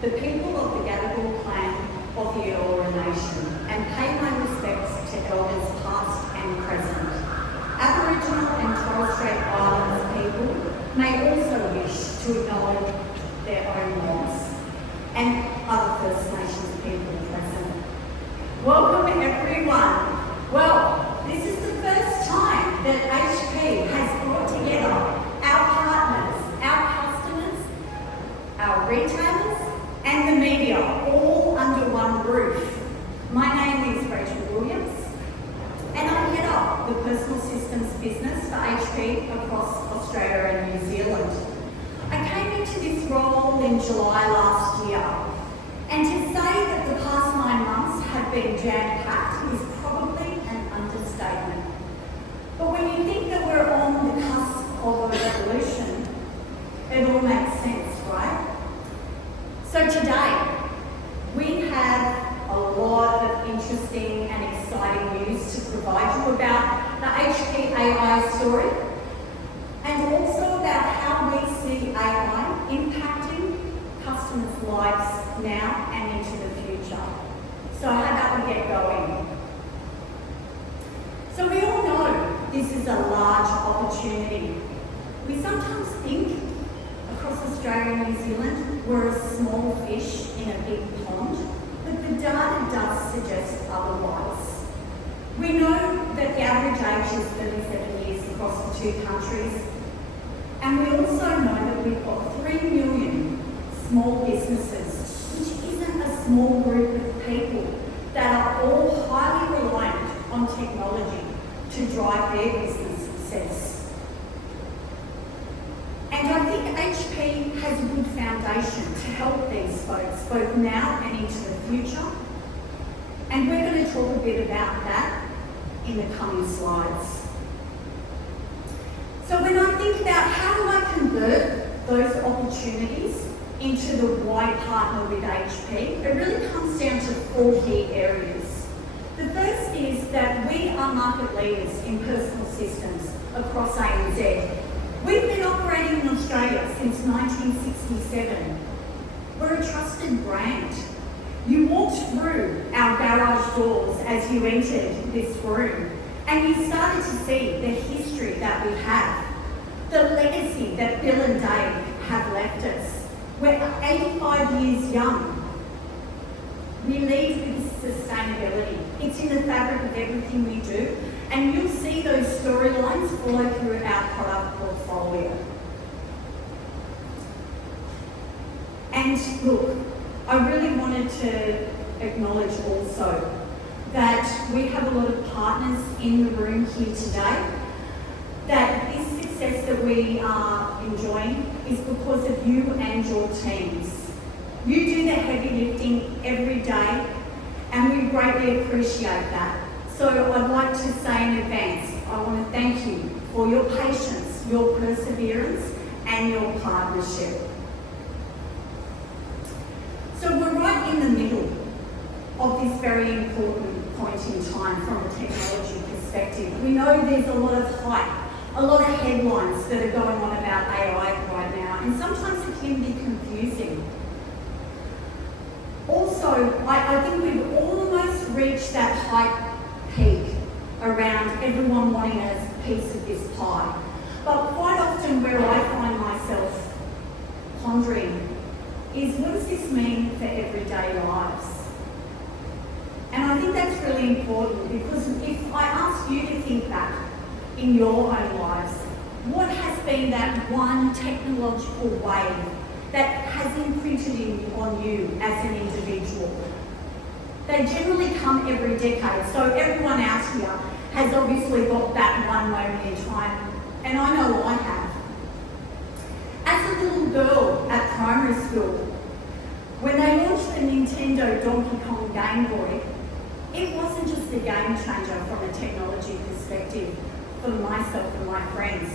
the people of the Gadigal clan of the Eora Nation, and pay my respects to elders past and present. Aboriginal and Torres Strait Islands people may also wish to acknowledge their own loss, and other First Nations people present. Welcome everyone. Well, this is the first time that HP has brought together our partners, our customers, our retailers and the media all under one roof. My name is Rachel Williams and I head up the personal systems business for HP across Australia and New Zealand. I came into this role in July last year, and to say that the past 9 months have been jam-packed is probably an understatement. But when you think that we're on the cusp of a revolution, it all makes sense, right? So today, we have a lot of interesting and exciting news to provide you about the HP AI story, and also about how we see AI impacting customers' lives now and into the future. So how about we get going? So we all know this is a large opportunity. We sometimes think across Australia and New Zealand we're a small fish in a big pond, but the data does suggest otherwise. We know that the average age is 37 years across the two countries, and we also know that we've got 3 million small businesses, which isn't a small group of people that are all highly reliant on technology to drive their business success. And I think HP has a good foundation to help these folks both now and into the future. And we're going to talk a bit about that in the coming slides. So when I think about how do I convert those opportunities into the why partner with HP, it really comes down to 4 key areas. The first is that we are market leaders in personal systems across ANZ. We've been operating in Australia since 1967. We're a trusted brand. You walked through our garage doors as you entered this room, and you started to see the history that we have, the legacy that Bill and Dave have left us. We're 85 years young. We lead with sustainability. It's in the fabric of everything we do, and you'll see those storylines follow through our product portfolio. And look, I really wanted to acknowledge also that we have a lot of partners in the room here today, that this success that we are enjoying is because of you and your teams. You do the heavy lifting every day, and we greatly appreciate that. So I'd like to say in advance, I want to thank you for your patience, your perseverance, and your partnership. So we're right in the middle of this very important point in time from a technology perspective. We know there's a lot of hype, a lot of headlines that are going on about AI right now, and sometimes it can be confusing. Also, I think we've almost reached that hype peak around everyone wanting a piece of this pie. But quite often where I find myself pondering is, what does this mean for everyday lives? And I think that's really important, because if I ask you to think back in your own lives, what has been that one technological wave that has imprinted on you as an individual? They generally come every decade, so everyone out here has obviously got that one moment in time, and I know I have. As a little girl at primary school, when they launched the Nintendo Donkey Kong Game Boy, it wasn't just a game changer from a technology perspective for myself and my friends.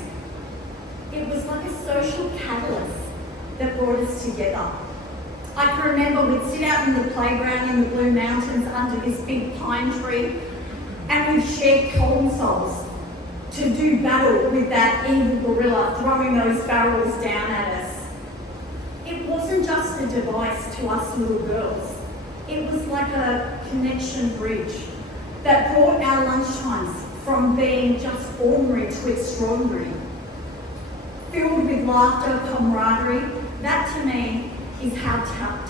It was like a social catalyst that brought us together. I can remember we'd sit out in the playground in the Blue Mountains under this big pine tree, and we'd share consoles to do battle with that evil gorilla throwing those barrels down at us. It wasn't just a device to us little girls. It was like a connection bridge that brought our lunchtimes from being just ordinary to extraordinary. Filled with laughter, camaraderie, that to me is how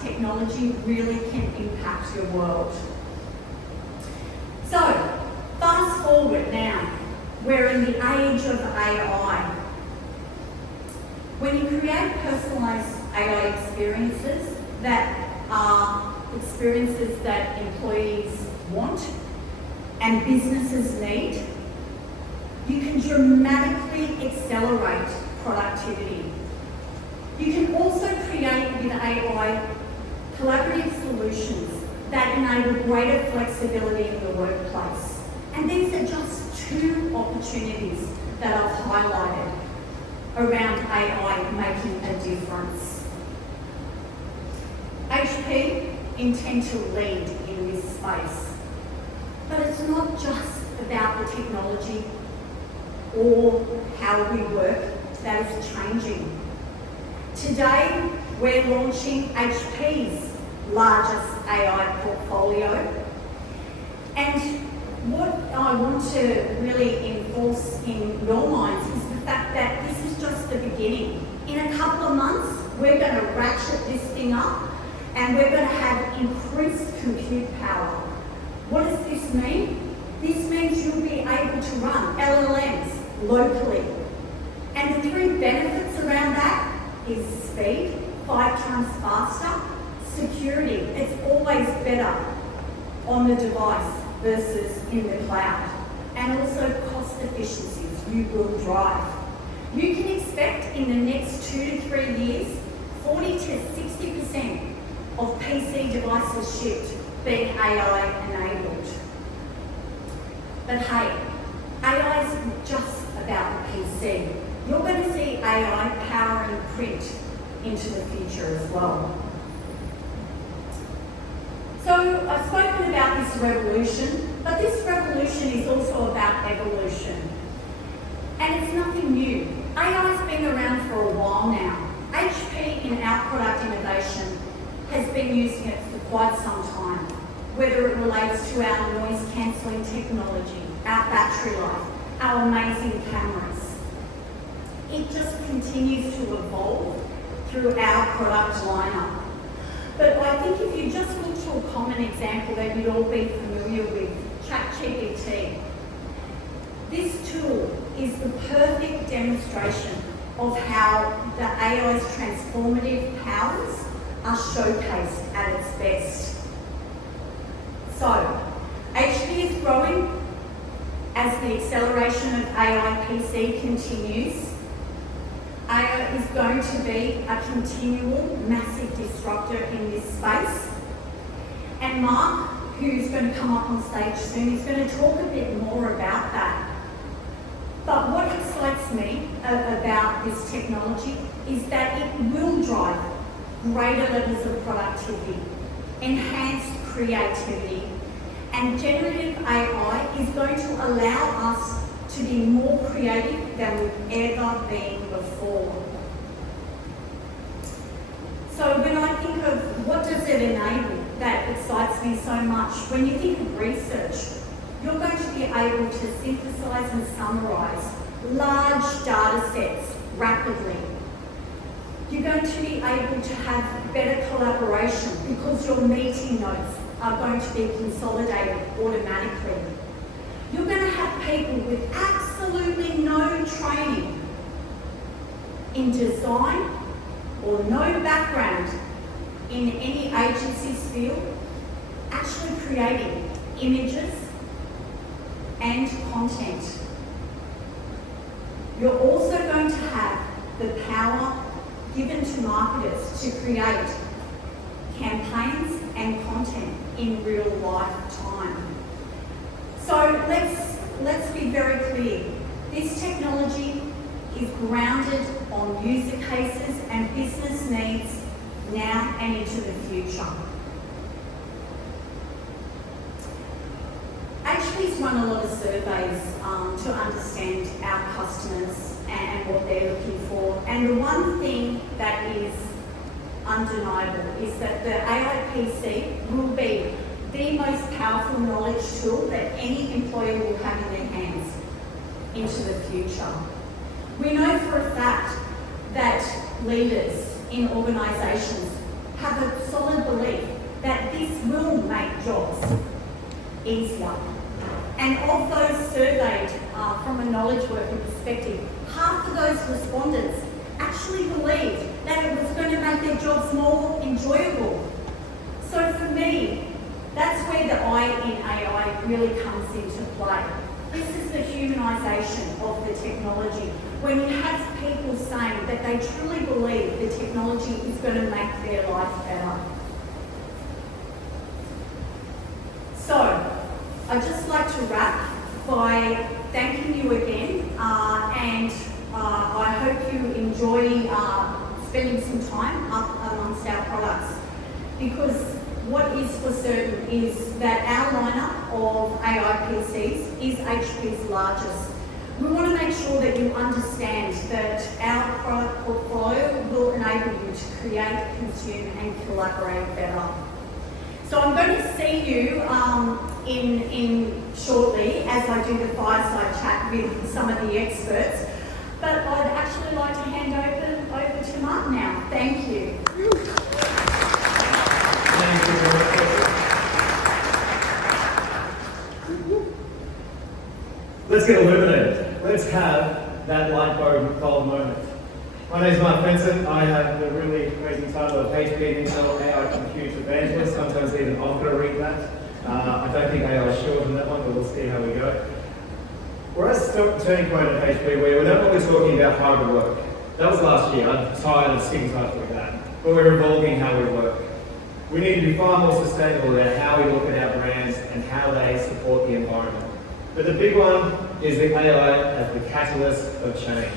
technology really can impact your world. So, fast forward now, we're in the age of AI. When you create personalised AI experiences that are experiences that employees want and businesses need, you can dramatically accelerate productivity. You can also create with AI collaborative solutions that enable greater flexibility in the workplace. And these are just two opportunities that I've highlighted around AI making a difference. HP intend to lead in this space, but it's not just about the technology or how we work that is changing. Today, we're launching HP's largest AI portfolio, and what I want to really enforce in your minds is the fact that this is just the beginning. In a couple of months, we're going to ratchet this thing up and we're going to have increased compute power. What does this mean? This means you'll be able to run LLMs locally. And the three benefits around that is speed, 5 times faster, security, it's always better on the device versus in the cloud, and also cost efficiencies you will drive. You can expect in the next 2 to 3 years, 40 to 60% of PC devices shipped being AI enabled. But hey, AI isn't just about the PC. You're going to see AI powering print into the future as well. So I've spoken about this revolution, but this revolution is also about evolution. And it's nothing new. AI's been around for a while now. HP in our product innovation has been using it for quite some time, whether it relates to our noise cancelling technology, our battery life, our amazing cameras. It just continues to evolve through our product lineup. But I think if you just look to a common example that you'd all be familiar with, ChatGPT, this tool is the perfect demonstration of how the AI's transformative powers are showcased at its best. So, HP is growing as the acceleration of AI PC continues. AI is going to be a continual, massive disruptor in this space. And Mark, who's going to come up on stage soon, is going to talk a bit more about that. But what excites me about this technology is that it will drive greater levels of productivity, enhanced creativity, and generative AI is going to allow us to be more creative than we've ever been before. So when I think of what does it enable that excites me so much, when you think of research, you're going to be able to synthesize and summarize large data sets rapidly. You're going to be able to have better collaboration because your meeting notes are going to be consolidated automatically. You're going to have people with absolutely no training in design or no background in any agency's field actually creating images and content. You're also going to have the power given to marketers to create campaigns and content in real life time. So let's be very clear. This technology is grounded on user cases and business needs now and into the future. HP's run a lot of surveys to understand our customers and what they're looking for. And the one thing that is undeniable is that the AI PC will be the most powerful knowledge tool that any employer will have in their hands into the future. We know for a fact that leaders in organisations have a solid belief that this will make jobs easier. And of those surveyed from a knowledge worker perspective, half of those respondents actually believed that it was going to make their jobs more enjoyable. So for me, that's where the I in AI really comes into play. This is the humanisation of the technology. When you have people saying that they truly believe the technology is going to make their life better. So, I'd just like to wrap by thanking you again, and I hope you enjoy spending some time up amongst our products, because what is for certain is that our lineup of AI PCs is HP's largest. We want to make sure that you understand that our product portfolio will enable you to create, consume and collaborate better. So I'm going to see you in shortly as I do the fireside chat with some of the experts, but I'd actually like to hand over to Mark now. Thank you. Thank you very much. Let's get illuminated. Let's have that light bulb moment. My name is Mark Benson. I have the really crazy title of HP and Intel AI Compute Evangelist. Sometimes even I'm going to read that. I don't think AI is short on that one, but we'll see how we go. We're at a turning point at HP where we're no longer talking about hybrid work. That was last year. I'm tired of sticking tight with that. But we're evolving how we work. We need to be far more sustainable about how we look at our brands and how they support the environment. But the big one is the AI as the catalyst of change.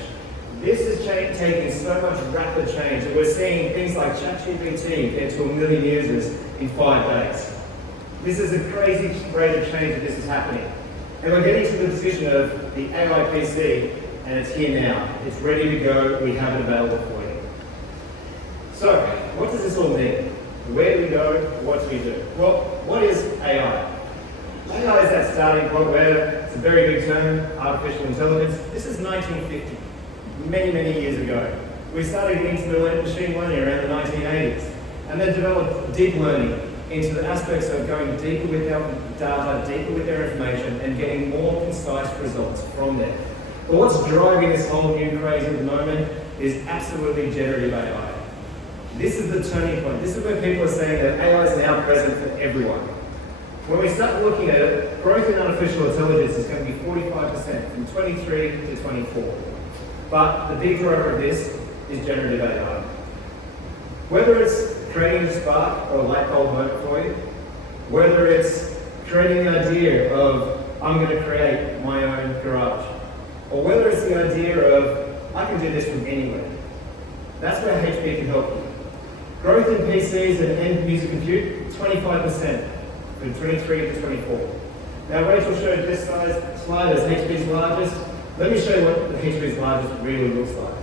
This is taking so much rapid change that we're seeing things like ChatGPT get to 1 million users in 5 days. This is a crazy rate of change that this is happening. And we're getting to the position of the AI PC, and it's here now. It's ready to go. We have it available for you. So, what does this all mean? Where do we go? What do we do? Well, what is AI? AI is that starting point where it's a very big term, artificial intelligence. This is 1950, many, many years ago. We started getting into the machine learning around the 1980s, and then developed deep learning into the aspects of going deeper with our data, deeper with our information, and getting more concise results from there. But what's driving this whole new craze at the moment is absolutely generative AI. This is the turning point. This is where people are saying that AI is now present for everyone. When we start looking at it, growth in artificial intelligence is going to be 45% from 23 to 24. But the big driver of this is generative AI. Whether it's creating a spark or a light bulb moment for you, whether it's creating the idea of I'm going to create my own garage, or whether it's the idea of I can do this from anywhere, that's where HP can help you. Growth in PCs and end user compute, 25%. From 23 to 24. Now Rachel showed this slide as HP's largest. Let me show you what the HP's largest really looks like.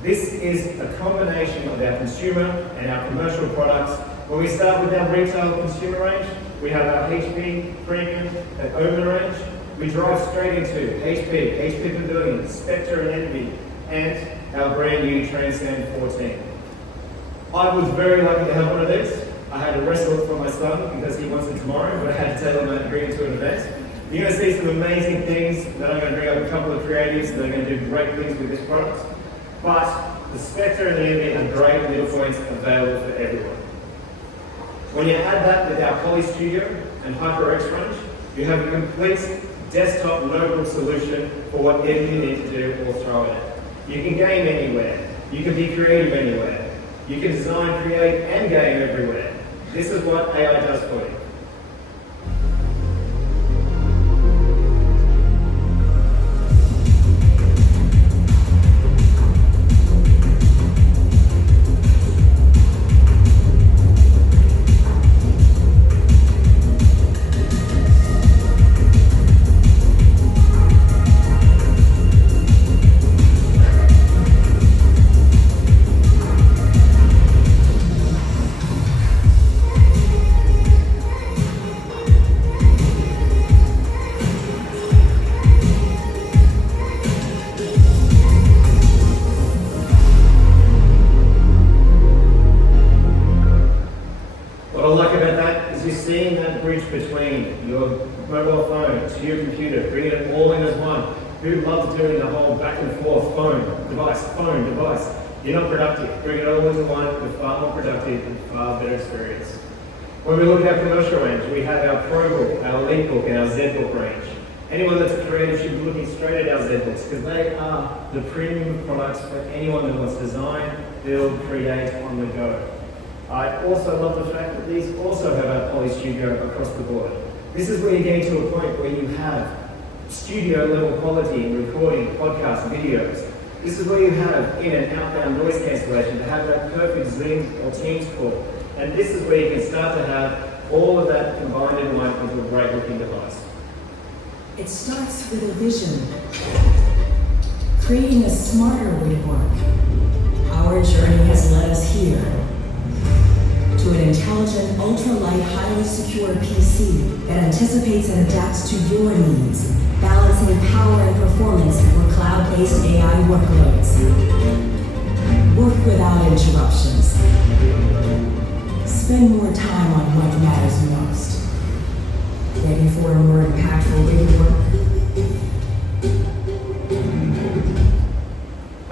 This is a combination of our consumer and our commercial products. When we start with our retail consumer range, we have our HP Premium and Omen range. We drive straight into HP Pavilion, Spectre and Envy, and our brand new Transcend 14. I was very lucky to have one of these. I had to wrestle it for my son because he wants it tomorrow, but I had to tell him I'd bring him to an event. You're going to see some amazing things that I'm going to bring up a couple of creatives that are going to do great things with this product. But the Spectre and the Envy are great middle points available for everyone. When you add that with our Poly Studio and HyperX range, you have a complete desktop notebook solution for whatever you need to do or throw it at. You can game anywhere. You can be creative anywhere. You can design, create, and game everywhere. This is what AI does for you. phone, device. You're not productive. Bring it all into one, you're far more productive and far better experience. When we look at our commercial range, we have our ProBook, our LeapBook, and our ZBook range. Anyone that's creative should be looking straight at our ZBooks because they are the premium products for anyone that wants to design, build, create on the go. I also love the fact that these also have our Poly Studio across the board. This is where you're getting to a point where you have studio level quality in recording, podcasts, videos. This is where you have in and outbound noise cancellation to have that perfect Zoom or Teams call. And this is where you can start to have all of that combined in one into a great looking device. It starts with a vision, creating a smarter way to work. Our journey has led us here, to an intelligent, ultra-light, highly secure PC that anticipates and adapts to your needs, balancing power and performance for cloud-based AI workloads. Work without interruptions. Spend more time on what matters most. Ready for a more impactful way to work?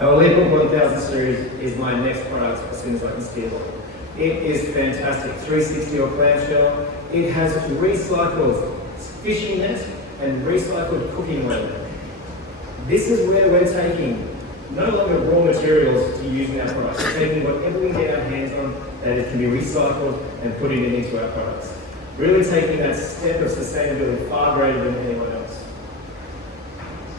Our LeapBook 1000 series is my next product as soon as I can steal it. It is fantastic. 360 or clamshell. It has recycled fishing net and recycled cooking oil. This is where we're taking no longer raw materials to use in our products. We're taking whatever we get our hands on that it can be recycled and putting it into our products. Really taking that step of sustainability far greater than anyone else.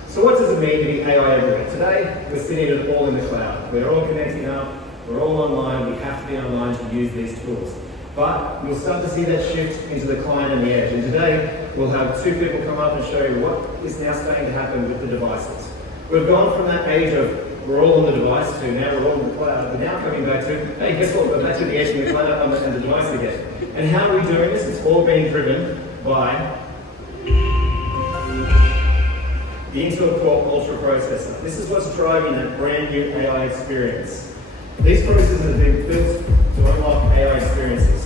So what does it mean to be AI everywhere? Today, we're sitting it all in the cloud. We're all connecting up, we're all online, we have to be online to use these tools. But you'll start to see that shift into the client and the edge. And today, we'll have two people come up and show you what is now starting to happen with the devices. We've gone from that age of we're all on the device to now we're all in the cloud. We're now coming back to, hey, guess what? We're back to the edge and the cloud and the device again. And how are we doing this? It's all being driven by the Intel Core Ultra processor. This is what's driving that brand new AI experience. These processors have been built to unlock AI experiences.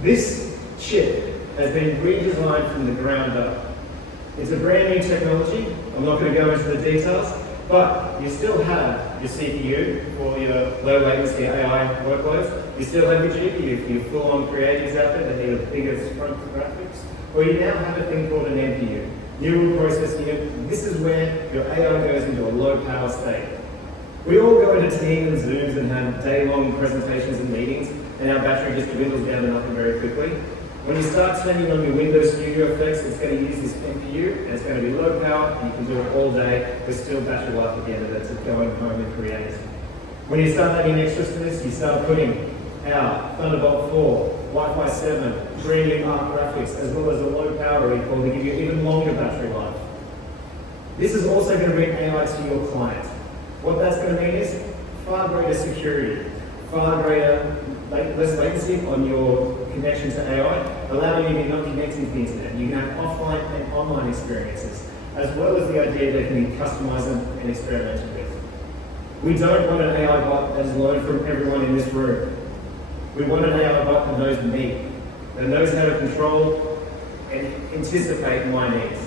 This chip has been redesigned from the ground up. It's a brand new technology. I'm not going to go into the details, but you still have your CPU for your low latency AI workloads. You still have your GPU for your full-on creatives out there that need a bigger front graphics. Or you now have a thing called an NPU, neural processing unit. This is where your AI goes into a low power state. We all go into Teams and Zooms and have day-long presentations and meetings, and our battery just dwindles down to nothing very quickly. When you start turning on your Windows Studio effects, it's going to use this NPU, and it's going to be low power, and you can do it all day, with still battery life at the end of it to going home and create. When you start adding extras to this, you start putting our Thunderbolt 4, Wi-Fi 7, brand new ARC graphics, as well as a low power recall to give you even longer battery life. This is also going to bring AI to your client. What that's going to mean is far greater security, far greater less latency on your connection to AI, allowing you to not connecting to the internet. You can have offline and online experiences, as well as the idea that can be customized and experimented with. We don't want an AI bot that is learned from everyone in this room. We want an AI bot that knows me, that knows how to control and anticipate my needs.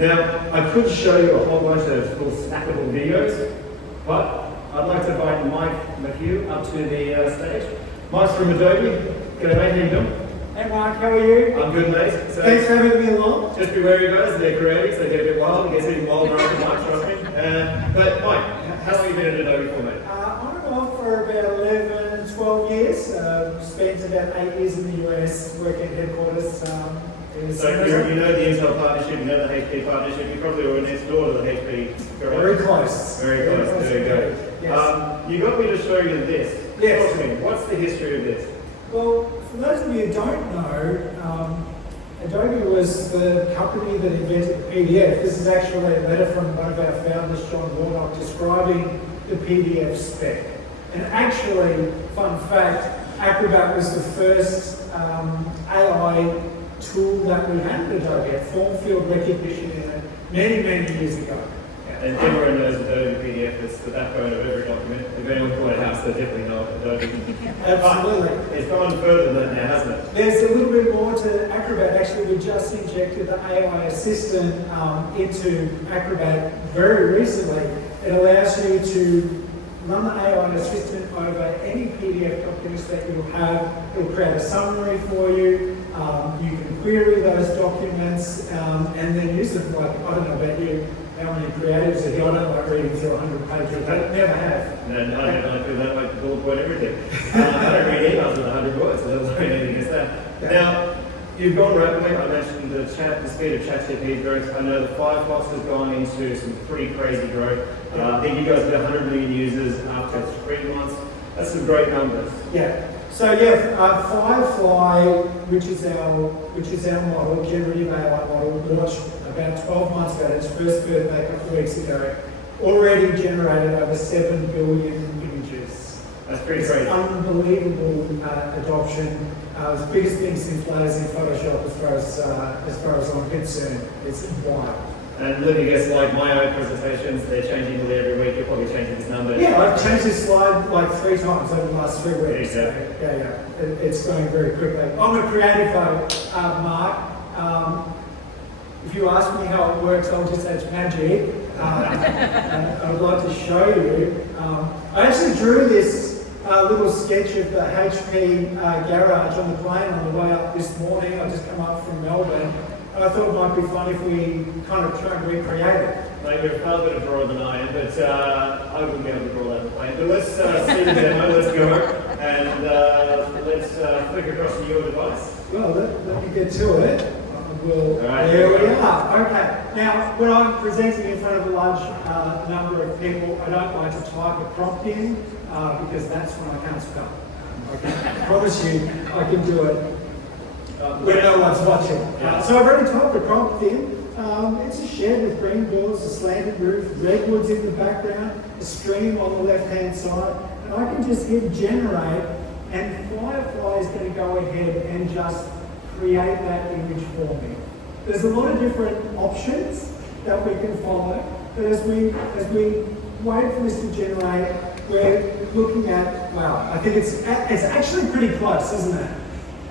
Now, I could show you a whole bunch of cool snackable videos, but I'd like to invite Mike McHugh up to the stage. Mike's from Adobe. G'day mate, how you doing? Hey Mark, how are you? I'm good mate. So, Thanks for having me along. just be wary guys, they're creatives, they get a bit wild, it gets even wilder after Mike, trust me. But Mike, how long have you been at Adobe for mate? I'm involved for about 11, 12 years. Spent about 8 years in the US, working at headquarters. So you know the Intel partnership, you know the HP partnership, you probably were next door to the HP. Very close. Very close, there you go. Yes. You got me to show you this. Yes. Talk to me, what's the history of this? Well, for those of you who don't know, Adobe was the company that invented the PDF. This is actually a letter from one of our founders, John Warnock, describing the PDF spec. And actually, fun fact, Acrobat was the first AI tool that we had at Adobe, form field recognition in it many years ago. And everyone knows Adobe PDF is the backbone of every document. If anyone's bought a house, they definitely know Adobe. Absolutely. It's gone further than that now, hasn't it? There's a little bit more to Acrobat. Actually, we just injected the AI assistant into Acrobat very recently. It allows you to run the AI assistant over any PDF documents that you have. It'll create a summary for you. You can query those documents and then use them. Like, I don't know about you, how many creatives are here? I don't like reading through 100 pages. I never have. No, I don't do that. I bullet point everything. I don't read emails with 100 words, so there's anything against that. Now, you've gone rapidly. I mentioned the speed of ChatGPT growth. I know the Firefox has gone into some pretty crazy growth. I think you guys got 100 million users after 3 months. That's some great numbers. Yeah. So yeah, Firefly, which is our model, generative AI model, launched about 12 months ago. Its first birthday a couple of weeks ago. Already generated over 7 billion images. That's pretty It's crazy. unbelievable adoption. It's the biggest thing since layers in Photoshop as far as I'm concerned. It's wild. And let me guess, like my own presentations, they're changing nearly every week. You're probably changing this number. Yeah, I've changed this slide like 3 times over the last 3 weeks. Exactly. Yeah. It's going very quickly. I'm a creative though, Mark. If you ask me how it works, I'll just say it's magic. And I would like to show you. I actually drew this little sketch of the HP garage on the plane on the way up this morning. I just come up from Melbourne. And I thought it might be fun if we kind of try and recreate it. Mate, you're a far better drawer than I am, but I wouldn't be able to draw that on the plane. But let's see the demo, let's go, and let's flick across to your device. Well, let me get to it. All right, there we are. Okay. Now, when I'm presenting in front of a large number of people, I don't like to type a prompt in because that's when I can't spell. I promise you, I can do it when no one's watching. So I've already typed the prompt in. It's a shed with green doors, a slanted roof, redwoods in the background, a stream on the left-hand side, and I can just hit generate, and Firefly is going to go ahead and just create that image for me. There's a lot of different options that we can follow, but as we wait for this to generate, we're looking at, wow, I think it's actually pretty close, isn't it?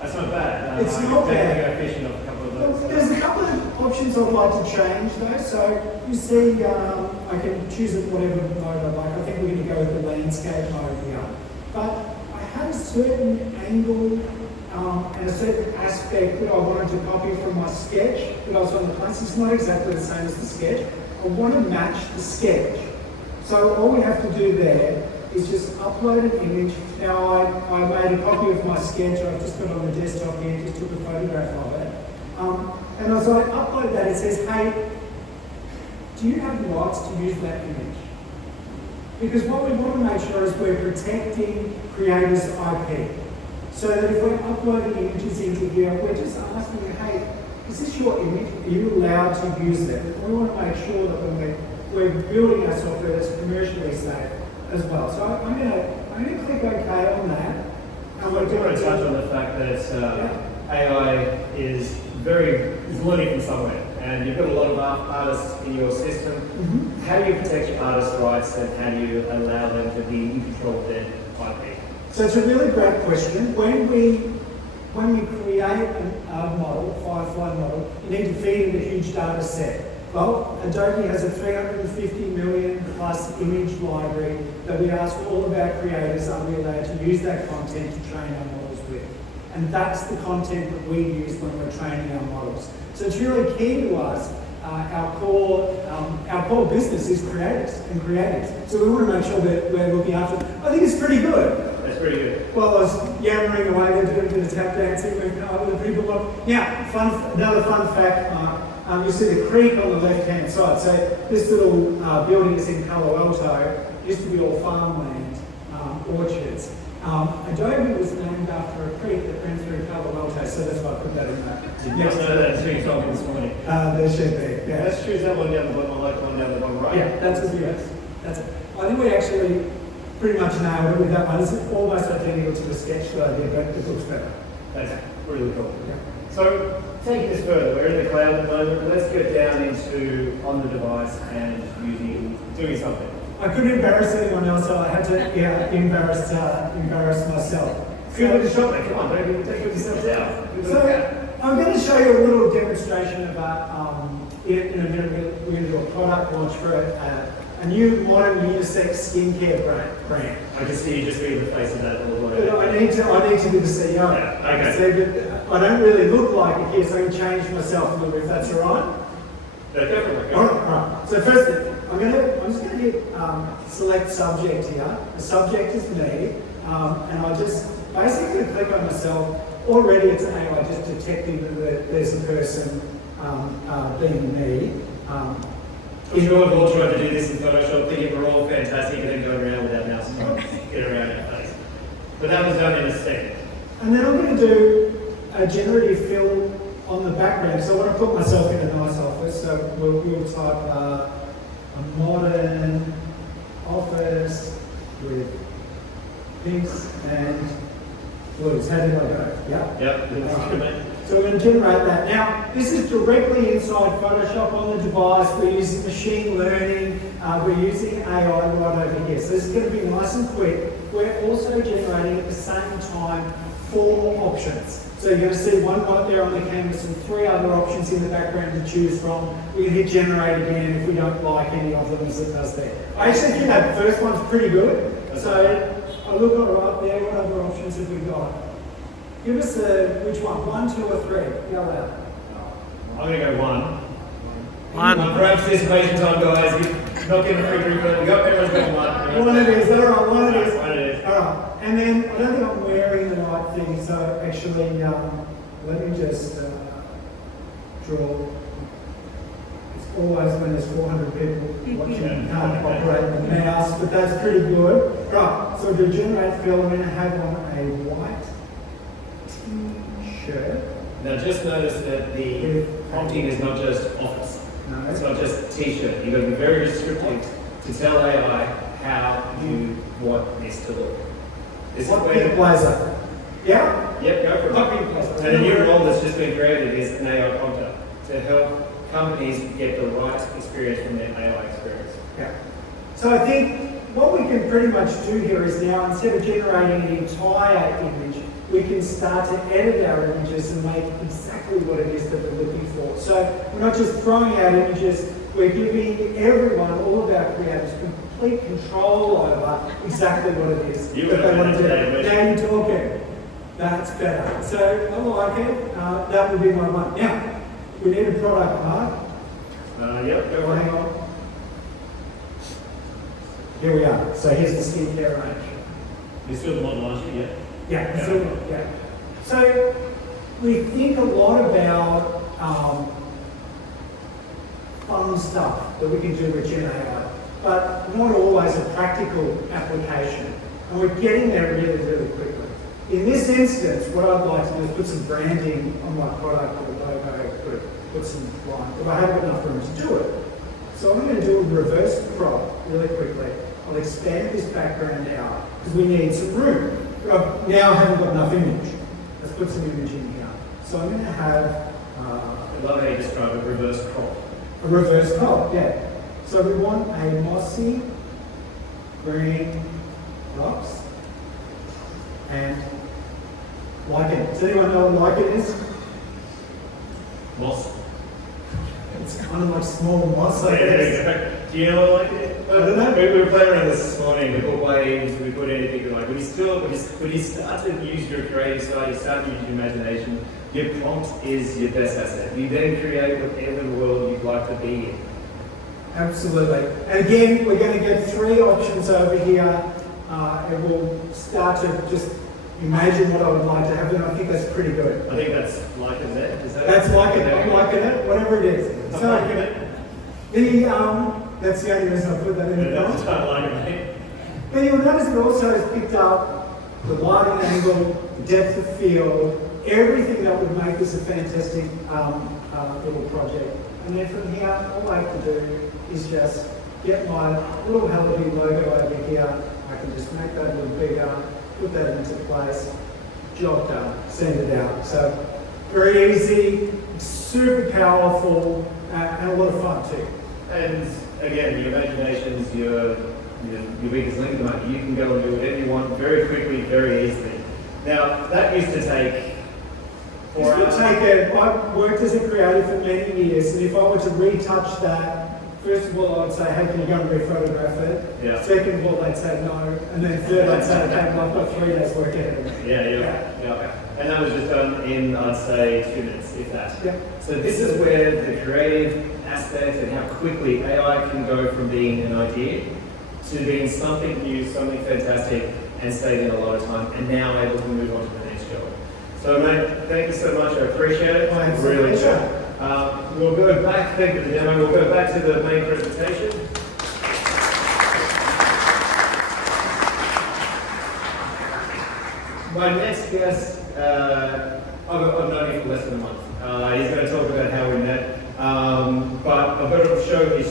That's not bad. It's not bad. Go fishing off a couple of those. There's a couple of options I'd like to change though. So you see, I can choose it whatever mode I like. I think we're going to go with the landscape mode here. But I had a certain angle and a certain aspect that I wanted to copy from my sketch that I was on the place. It's not exactly the same as the sketch. I want to match the sketch. So all we have to do there is just upload an image. Now I made a copy of my sketch. I've just put it on the desktop here, just took a photograph of it. And as I upload that, it says, hey, do you have the rights to use that image? Because what we want to make sure is we're protecting creators' IP. So that if we're uploading images into here, we're just asking, hey, is this your image? Are you allowed to use it? We want to make sure that when we're building our software that's commercially safe as well. So I'm going to click OK on that. I want to touch on the fact that AI is learning from somewhere, and you've got a lot of artists in your system. Mm-hmm. How do you protect your artists' rights, and how do you allow them to be in control of their IP? So it's a really great question. When we create a model, Firefly model, you need to feed it a huge data set. Well, Adobe has a 350 million plus image library that we ask all of our creators, are we allowed to use that content to train our models with? And that's the content that we use when we're training our models. So it's really key to us. Our core business is creators and creatives. So we want to make sure that we're looking after them. I think it's pretty good. That's pretty good. Well, I was yammering away there, doing a bit of tap dancing with the people. Now, another fun fact, you see the creek on the left-hand side. So this little building is in Palo Alto. It used to be all farmland, orchards. Adobe was named after a creek that ran through Palo Alto, so that's why I put that in there. Did not know that until you told me this morning. There should be, yeah. Let's choose that one down the bottom, I like one down the bottom right. Yeah, that's it, yes. That's it. I think we actually pretty much nailed it with that one. It's almost identical to the sketch that I did, but it looks better. That's really cool. Yeah. So, taking this further, we're in the cloud at the moment, but let's get down into on the device and doing something. I couldn't embarrass anyone else, so I had to embarrass myself. Good with the shot, mate. Come on, don't take yourself down. So I'm going to show you a little demonstration about, in a minute, we're going to do a product launch for a new modern unisex skincare brand. I can see you just reading the face of that little boy. But I need to be the CEO. Yeah, okay. So, but I don't really look like it here, so I can change myself a little bit if that's all right. That's definitely All right. So first thing, I'm just going to hit select subject here. The subject is me, and I just basically click on myself. Already it's AI just detecting that there's a person being me. I'm sure we've all tried to do this in Photoshop, thinking we're all fantastic and then going around with our mouse and get around our face. But that was done in a second. And then I'm going to do a generative fill on the background. So I want to put myself in a nice office. So we'll type a modern office with pinks and blues. How did I go? Yeah? Yep. So we're going to generate that. Now, this is directly inside Photoshop on the device. We're using machine learning. We're using AI right over here. So this is going to be nice and quick. We're also generating at the same time 4 options. So you're going to see one right there on the canvas and 3 other options in the background to choose from. We can hit generate again if we don't like any of them as it does there. I actually think that first one's pretty good. So I look right there. What other options have we got? Give us which one? 1, 2, or 3? Yell out. I'm going to go 1. Perhaps anticipation time, guys. You're not getting a free drink, but everyone's got 1. One it is. All right. One it is. One it is. All right. And then I don't think I'm wearing the right thing. So actually, let me just draw. It's always when there's 400 people watching, you can't operate the mouse, but that's pretty good. Right. So to generate fill, I'm going to have on a white t-shirt. Now just notice that the prompting is not just office. No. It's not just t-shirt. You've got to be very descriptive to tell AI how you want this to look. This is What where pink blazer? Yeah? Yep, go for it. What pink blazer? And a new role that's just been created is an AI prompter to help companies get the right experience from their AI experience. Yeah. So I think what we can pretty much do here is now, instead of generating an entire image, we can start to edit our images and make exactly what it is that we're looking for. So we're not just throwing out images, we're giving everyone, all of our creators, complete control over exactly what it is that they want to do. Now you're talking. That's better. So I like it. That would be my one. Now, we need a product, Mark. Yep, go for Hang it. on. Here we are. So here's the skincare range. You still the model launch yet? Yeah. So we think a lot about fun stuff that we can do with Gen AI, but not always a practical application. And we're getting there really, really quickly. In this instance, what I'd like to do is put some branding on my product, put a logo, put some line, but I haven't got enough room to do it. So I'm going to do a reverse crop really quickly. I'll expand this background out because we need some room. Now I haven't got enough image. Let's put some image in here. So I'm going to have I love how you describe a reverse crop. a reverse crop, yeah. So we want a mossy green rocks and lichen. Does anyone know what lichen is? Moss. It's kind of like small moss, I There guess. you go. Do you know what like it? I don't know. We were playing around this morning. We put waves, we put anything. Like when you start to use your creative side, you start to use your imagination. Your prompt is your best asset. You then create whatever world you'd like to be in. Absolutely. And again, we're going to get 3 options over here. And we'll start to just imagine what I would like to have, and I think that's pretty good. I think that's like it there. Is that That's like it. I'm liking it, whatever it is. I'm So liking it. that's the only reason I put that in the That's prompt. not like it, mate. But you'll notice it also has picked up the lighting angle, the depth of field, everything that would make this a fantastic little project. And then from here, all I have to do is just get my little Holiday logo over here. I can just make that a little bigger, put that into place, job done, send it out. So very easy, super powerful and a lot of fun too. And again, your imagination's your weakest link at the moment. You can go and do whatever you want very quickly, very easily. Now, that used to take 4 hours. I've worked as a creative for many years, and if I were to retouch that, first of all, I'd say, hey, can you go and rephotograph it? Yeah. Second of all, they'd say no. And then third, I'd say, okay, well, I've got 3 days work ahead of me. Yeah. And that was just done in, I'd say, 2 minutes, if that. Yeah. So this is where the creative aspect and how quickly AI can go from being an idea to being something new, something fantastic, and saving a lot of time, and now able to move on to the next job. So, mate, thank you so much. I appreciate it. Thanks. Really enjoyed it. We'll go back, thank you for the demo, we'll go back to the main presentation. My next guest, I've known him for less than a month. He's going to talk about how we met, but I've got to show his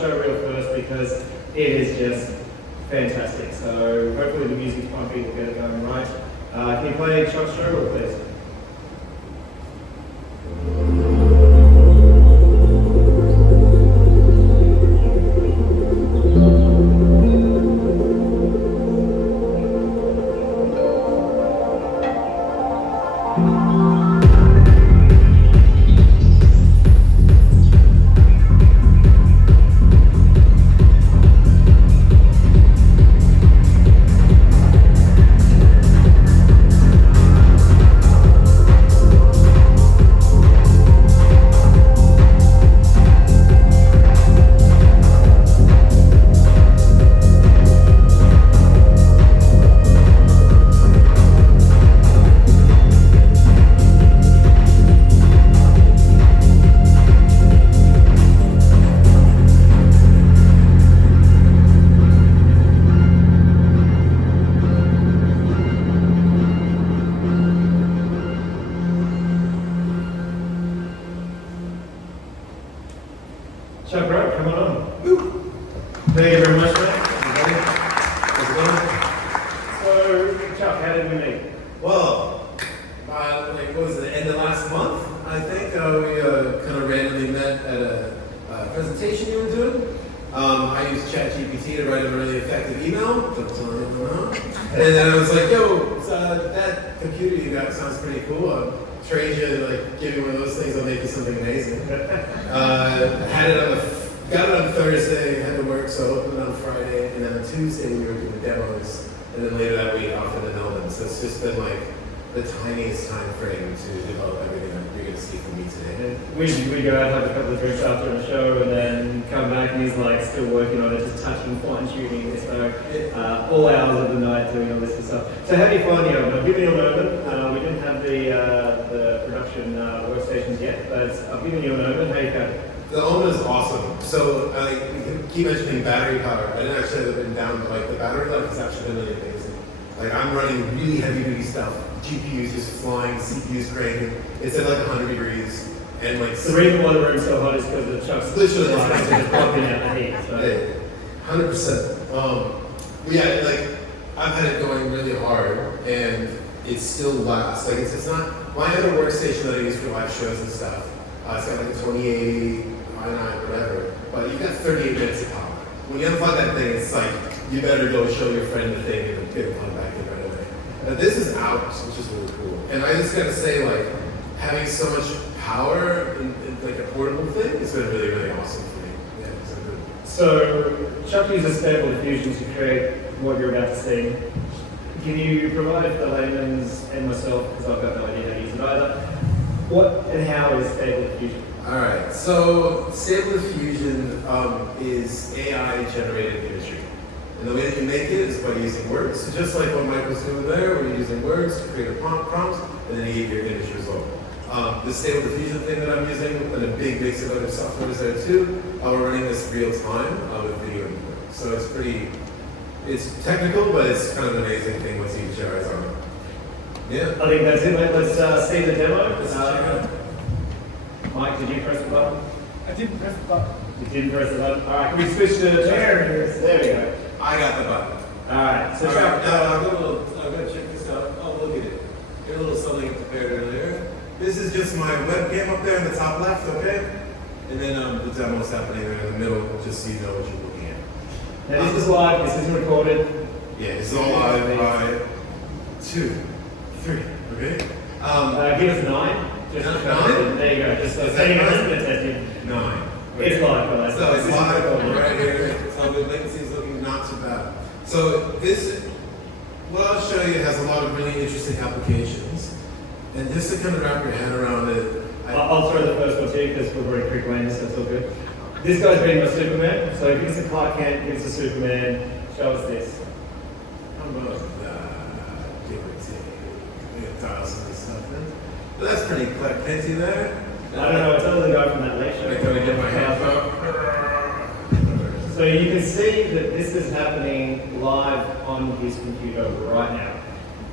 show reel first because it is just fantastic. So hopefully the music's pumpy, we'll get it going right. Can you play Chuck's show reel, please? Chuck Wright, come on. Woo. Thank you very much, mate. How's it going? So, Chuck, how did we meet? Well, what was it, the end of last month, I think, we kind of randomly met at a presentation you were doing. I used ChatGPT to write a really effective email, and then I was like, yo, that computer you got sounds pretty cool. I'll train you to give you one of those things, I'll make you something amazing. Got it on Thursday, had to work, so opened it on Friday, and then on Tuesday we were doing demos, and then later that week off into Melbourne. So it's just been the tiniest time frame to develop everything that you're going to see from me today. We go out, have a couple of drinks after the show, and then come back and he's still working on it, just touching, fine tuning. So all hours of the night doing all this stuff. So how do you find the Open? I've given you an Open. We didn't have the production workstations yet, but I've given you an Open. How you found it? The Omen is awesome. So we keep mentioning battery power. I didn't actually have it written down, but the battery life has actually been really amazing. I'm running really heavy duty stuff. GPU's just flying, CPU's cranking. It's at 100 degrees. And the reason why the room's so hot is because the Chuck's literally just pumping out the heat. So. 100%. But yeah, I've had it going really hard, and it still lasts. It's not my other workstation that I use for live shows and stuff. It's got a 2080, i9, whatever. But you've got 38 minutes of power. When you unplug that thing, it's you better go show your friend the thing and get it plugged back in right away. Now this is out, which is really cool. And I just gotta say, having so much power in a portable thing has been really, really awesome for me. Yeah, it's so good. So Chuck uses Stable Diffusion to create what you're about to see. Can you provide the layman's and myself, because I've got no idea how to use it either, what and how is Stable Diffusion? Alright, so Stable Diffusion is AI-generated imagery. And the way that you make it is by using words. So just like what Mike was doing there, we're using words to create a prompt, and then you get your image result. The Stable Diffusion thing that I'm using, and a big mix of other software is there too, we're running this real time with video input. So it's technical, but it's kind of an amazing thing once you get your eyes on it. Yeah. I think that's it, mate. Let's see the demo. Mike, did you press the button? I didn't press the button. You didn't press the button? Alright, can we switch to There it is. There we go. I got the button. Alright, so Now I'm gonna check this out. Oh, look at it. Here's a little something I prepared earlier. this is just my webcam up there in the top left, okay? And then the demo's happening there in the middle, just so you know what you're looking at. Now this is live, this is recorded. Yeah, it's all live by 2, 3, okay? Give us 9. Just 9? There you go. Just Is that setting it 9? up and testing. 9. It's live, guys. So it's This is live recorded. right here. So the latency is looking not too bad. So this, what I'll show you has a lot of really interesting applications. And just to kind of wrap your head around it, I'll throw the first one to you because we're very quick lanes, so it's all good. This guy's been my Superman, so give us a Clark Kent, give us a Superman, show us this. how about that? Give or take. We have dials and stuff in. But that's pretty plenty there. I don't know, it's only the guy from that late show. I'm gonna get my hands up. So you can see that this is happening live on his computer right now.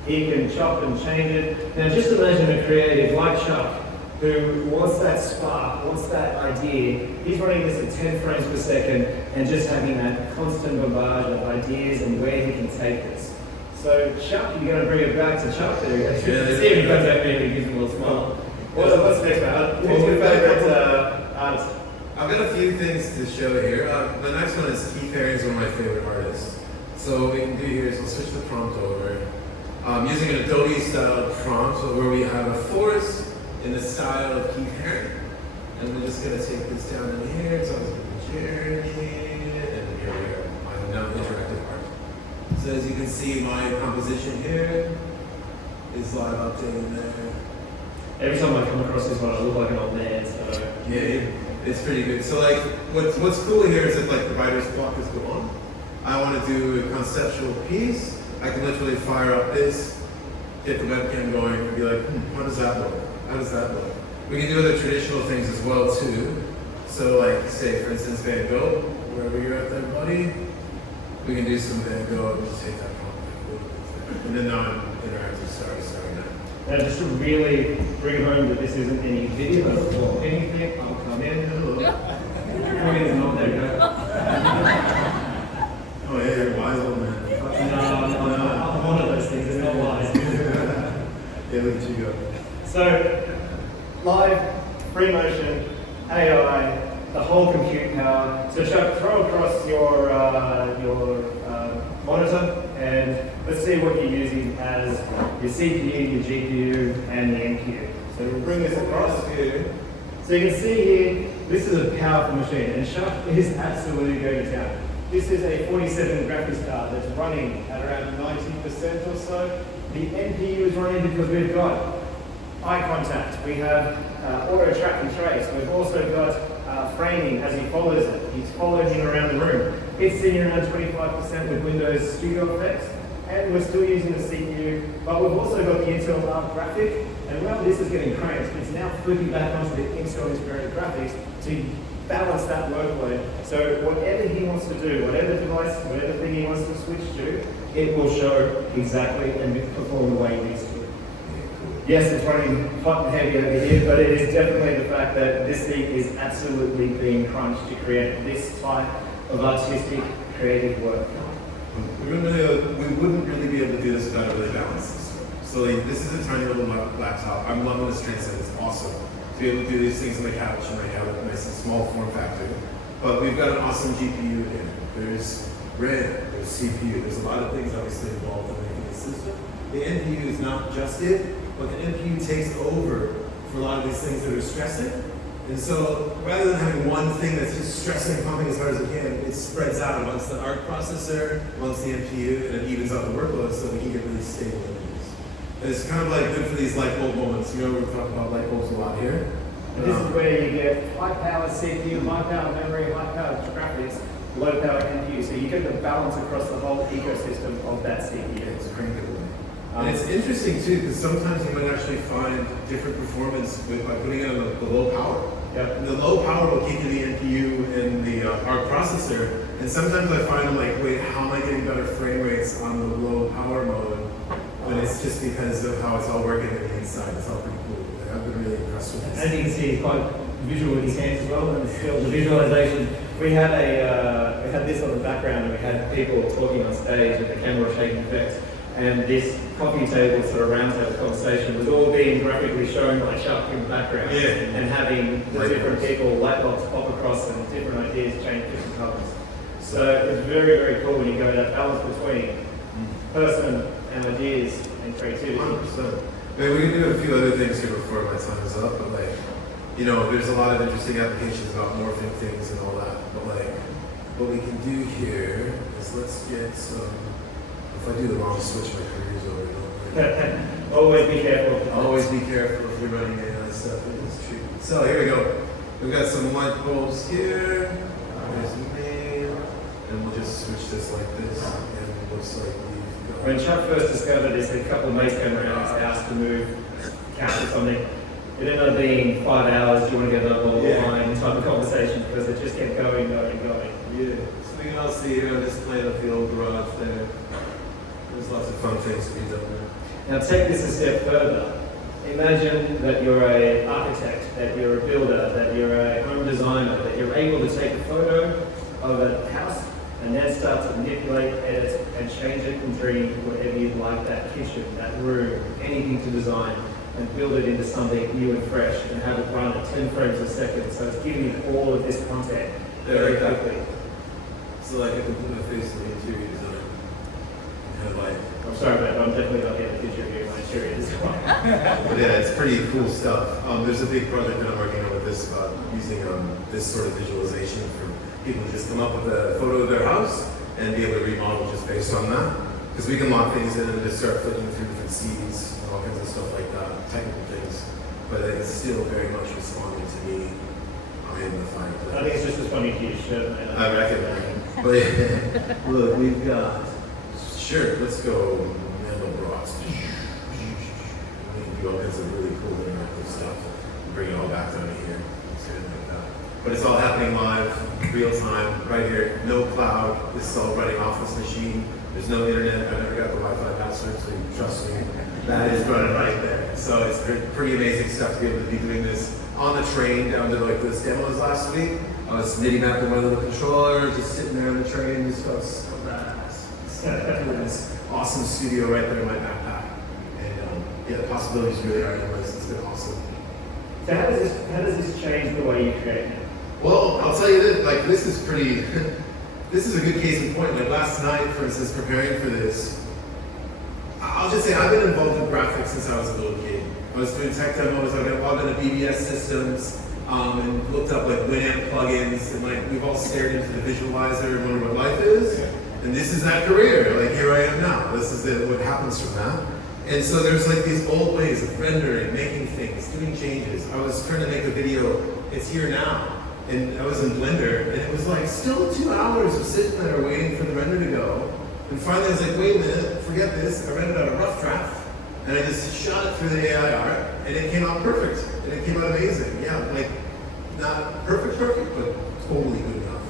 He can chop and change it. Now just imagine a creative like Chuck, who wants that spark, wants that idea. He's running this at 10 frames per second and just having that constant bombardment of ideas and where he can take this. So Chuck, you're going to bring it back to Chuck there. Yeah, See if he comes out there and gives him a little smile. What's next, man? Who's your favorite artist? I've got a few things to show here. The next one is Keith Haring's one of my favorite artists. So what we can do here is we'll switch the prompt over. Using an Adobe style prompt where we have a forest in the style of Keith Haring. And we're just going to take this down in here. So it's a journey. And here we go. I'm now interactive art. So as you can see, my composition here is live updating there. Every time I come across this one, I look like an old man, so... Yeah, it's pretty good. So like, what's cool here is that like the writer's block is gone. I want to do a conceptual piece. I can literally fire up this, get the webcam going, and be like, how does that look? How does that look? We can do other traditional things as well too. So like, say for instance, Van Gogh, wherever you're at there, buddy. We can do some Van Gogh and just take that prompt. And then non-interactive, sorry now. Now, just to really bring home that this isn't any video or anything, I'll come in. There you go. Oh yeah, you're a wise old man. No, I'm one of those things, it's not wise. Yeah, look at you go. So, live, free motion, AI, the whole compute power. So Chuck, throw across your monitor and let's see what you're using as your CPU, your GPU, and the NPU. So we'll bring this across here. So you can see here, this is a powerful machine, and Chuck is absolutely going to town. This is a 47 graphics card that's running at around 90% or so. The NPU is running because we've got eye contact, we have auto track and trace, we've also got framing as he follows it. He's followed him around the room. It's sitting around 25% with Windows Studio Effects, and we're still using the CPU, but we've also got the Intel Arc graphic, and while this is getting cranked, it's now flipping back onto the Intel integrated graphics to balance that workload. So whatever he wants to do, whatever device, whatever thing he wants to switch to, it will show exactly and perform the way he needs to. Yes, it's running hot and heavy over here, but it is definitely the fact that this thing is absolutely being crunched to create this type of artistic, creative work. We wouldn't really be able to do this without a really balanced system. So like, this is a tiny little laptop. I'm loving the strength set. It's awesome to be able to do these things on the couch, and I have a nice and small form factor. But we've got an awesome GPU here. There's RAM, there's CPU. There's a lot of things obviously involved in making the system. The NPU is not just it, but the NPU takes over for a lot of these things that are stressing. And so rather than having one thing that's just stressing and pumping as hard as it can, it spreads out amongst the ARC processor, amongst the NPU, and it evens out the workload so we can get really stable images. And it's kind of like good for these light bulb moments. You know, we're talking about light bulbs a lot here. And this is where you get high power CPU, high power memory, high power graphics, low power NPU. So you get the balance across the whole ecosystem of that CPU. It's cranked away. And it's interesting too, because sometimes you might actually find different performance by putting it on the low power. Yep. And the low power will keep you the NPU and the ARC processor. And sometimes I find I'm like, wait, how am I getting better frame rates on the low power mode? When it's just because of how it's all working on the inside. It's all pretty cool. I've been really impressed with this. As you can see, he's quite visual with his hands as well, and still the visualization. We had this on the background, and we had people talking on stage with the camera shaking effects. and this coffee table sort of roundtable conversation was all being graphically shown by Chuck in the background, and having the different people, light bulbs pop across and different ideas change different colours. So it's very, very cool when you go that balance between person and ideas and creativity. 100%. Maybe we can do a few other things here before my time is up, but like, you know, there's a lot of interesting applications about morphing things and all that, but like, what we can do here is let's get some, if I do the wrong switch, my career's over. Always be careful. Always be careful if you're running AI stuff in this tree. So here we go. We've got some light bulbs here. There's a name, and we'll just switch this like this, and it looks like we've got. When Chuck first discovered this, a couple of mates came around his house to move couch or something. It ended up being 5 hours, do you want to get another bottle of wine type of conversation, because it just kept going. Yeah, so we can all see here on this plan of the old garage there. There's lots of fun things to be done there. Now take this a step further. Imagine that you're an architect, that you're a builder, that you're a home designer, that you're able to take a photo of a house and then start to manipulate, edit, and change it and dream whatever you'd like, that kitchen, that room, anything to design, and build it into something new and fresh, and have it run at 10 frames a second. So it's giving you all of this content very quickly. So like I can put my face in the interior design. And like, I'm sorry, but I'm definitely not getting a picture of you in my interior design. but yeah, it's pretty cool stuff. There's a big project that I'm working on with this about using this sort of visualization for people to just come up with a photo of their house and be able to remodel just based on that. Because we can lock things in and just start flicking through different scenes and all kinds of stuff like that, technical things. But it's still very much responding to me. I'm in the fireplace. I think it's just as funny to you, sure. I reckon. But yeah, look, we've got, sure, let's go Mandelbrot. We can do all kinds of really cool interactive stuff and bring it all back down to here. Like that. But it's all happening live, real time, right here. No cloud. This is all running off this machine. There's no internet. I never got the Wi-Fi password, so you trust me. That is running right there. So it's pretty amazing stuff to be able to be doing this on the train down to like those demos last week. I was knitting out with my little controller, just sitting there on the train, just felt so badass. This awesome studio right there in my backpack. And yeah, the possibilities really are endless. It's been awesome. So how does this change the way you create now? Well, I'll tell you this, like this is pretty, this is a good case in point. Like last night, for instance, preparing for this, I'll just say I've been involved in graphics since I was a little kid. I was doing tech demos, I got logged into BBS systems, and looked up like Winamp plugins, and like we've all stared into the visualizer and wondered what life is. And this is that career, like here I am now. This is what happens from that. And so there's like these old ways of rendering, making things, doing changes. I was trying to make a video, it's here now. And I was in Blender, and it was like still 2 hours of sitting there waiting for the render to go. And finally I was like, wait a minute, forget this. I rendered out a rough draft, and I just shot it through the AI art, and it came out perfect. And it came out amazing. Yeah, like not perfect, but totally good enough.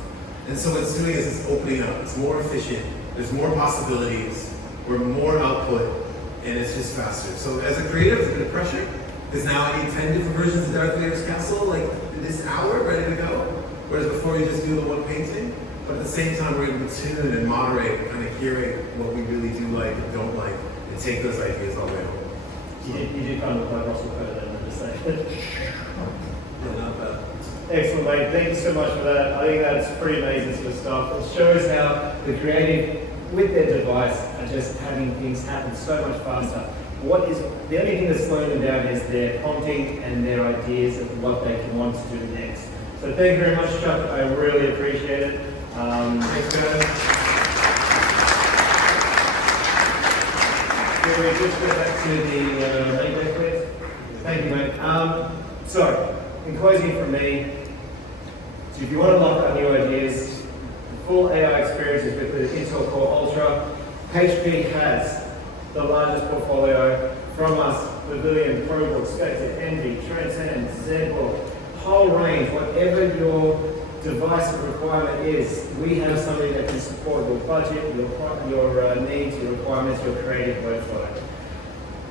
And so what it's doing is it's opening up. It's more efficient. There's more possibilities. We're more output, and it's just faster. So as a creative, it's a bit of pressure, because now I need 10 different versions of Darth Vader's castle, like this hour, ready to go. Whereas before you just do the one painting. But at the same time, we're able to tune and moderate and kind of curate what we really do like and don't like, and take those ideas all the way home. You did kind of look like Russell Crowe then, I'm just saying. Yeah, not bad. Excellent, mate. Thank you so much for that. I think that's pretty amazing sort of stuff. It shows how the creative, with their device, are just having things happen so much faster. The only thing that's slowing them down is their prompting and their ideas of what they can want to do next. So thank you very much, Chuck. I really appreciate it. Thanks, guys. Can we just go back to the main deck, please? Thank you, mate. So, in closing from me, so if you want to lock up new ideas, full AI experiences with the Intel Core Ultra, HP has the largest portfolio from us, Pavilion, ProBook, Spectre, Envy, Transcend, ZBook, whole range, whatever your device requirement is, we have something that can support your budget, your needs, your requirements, your creative workflow.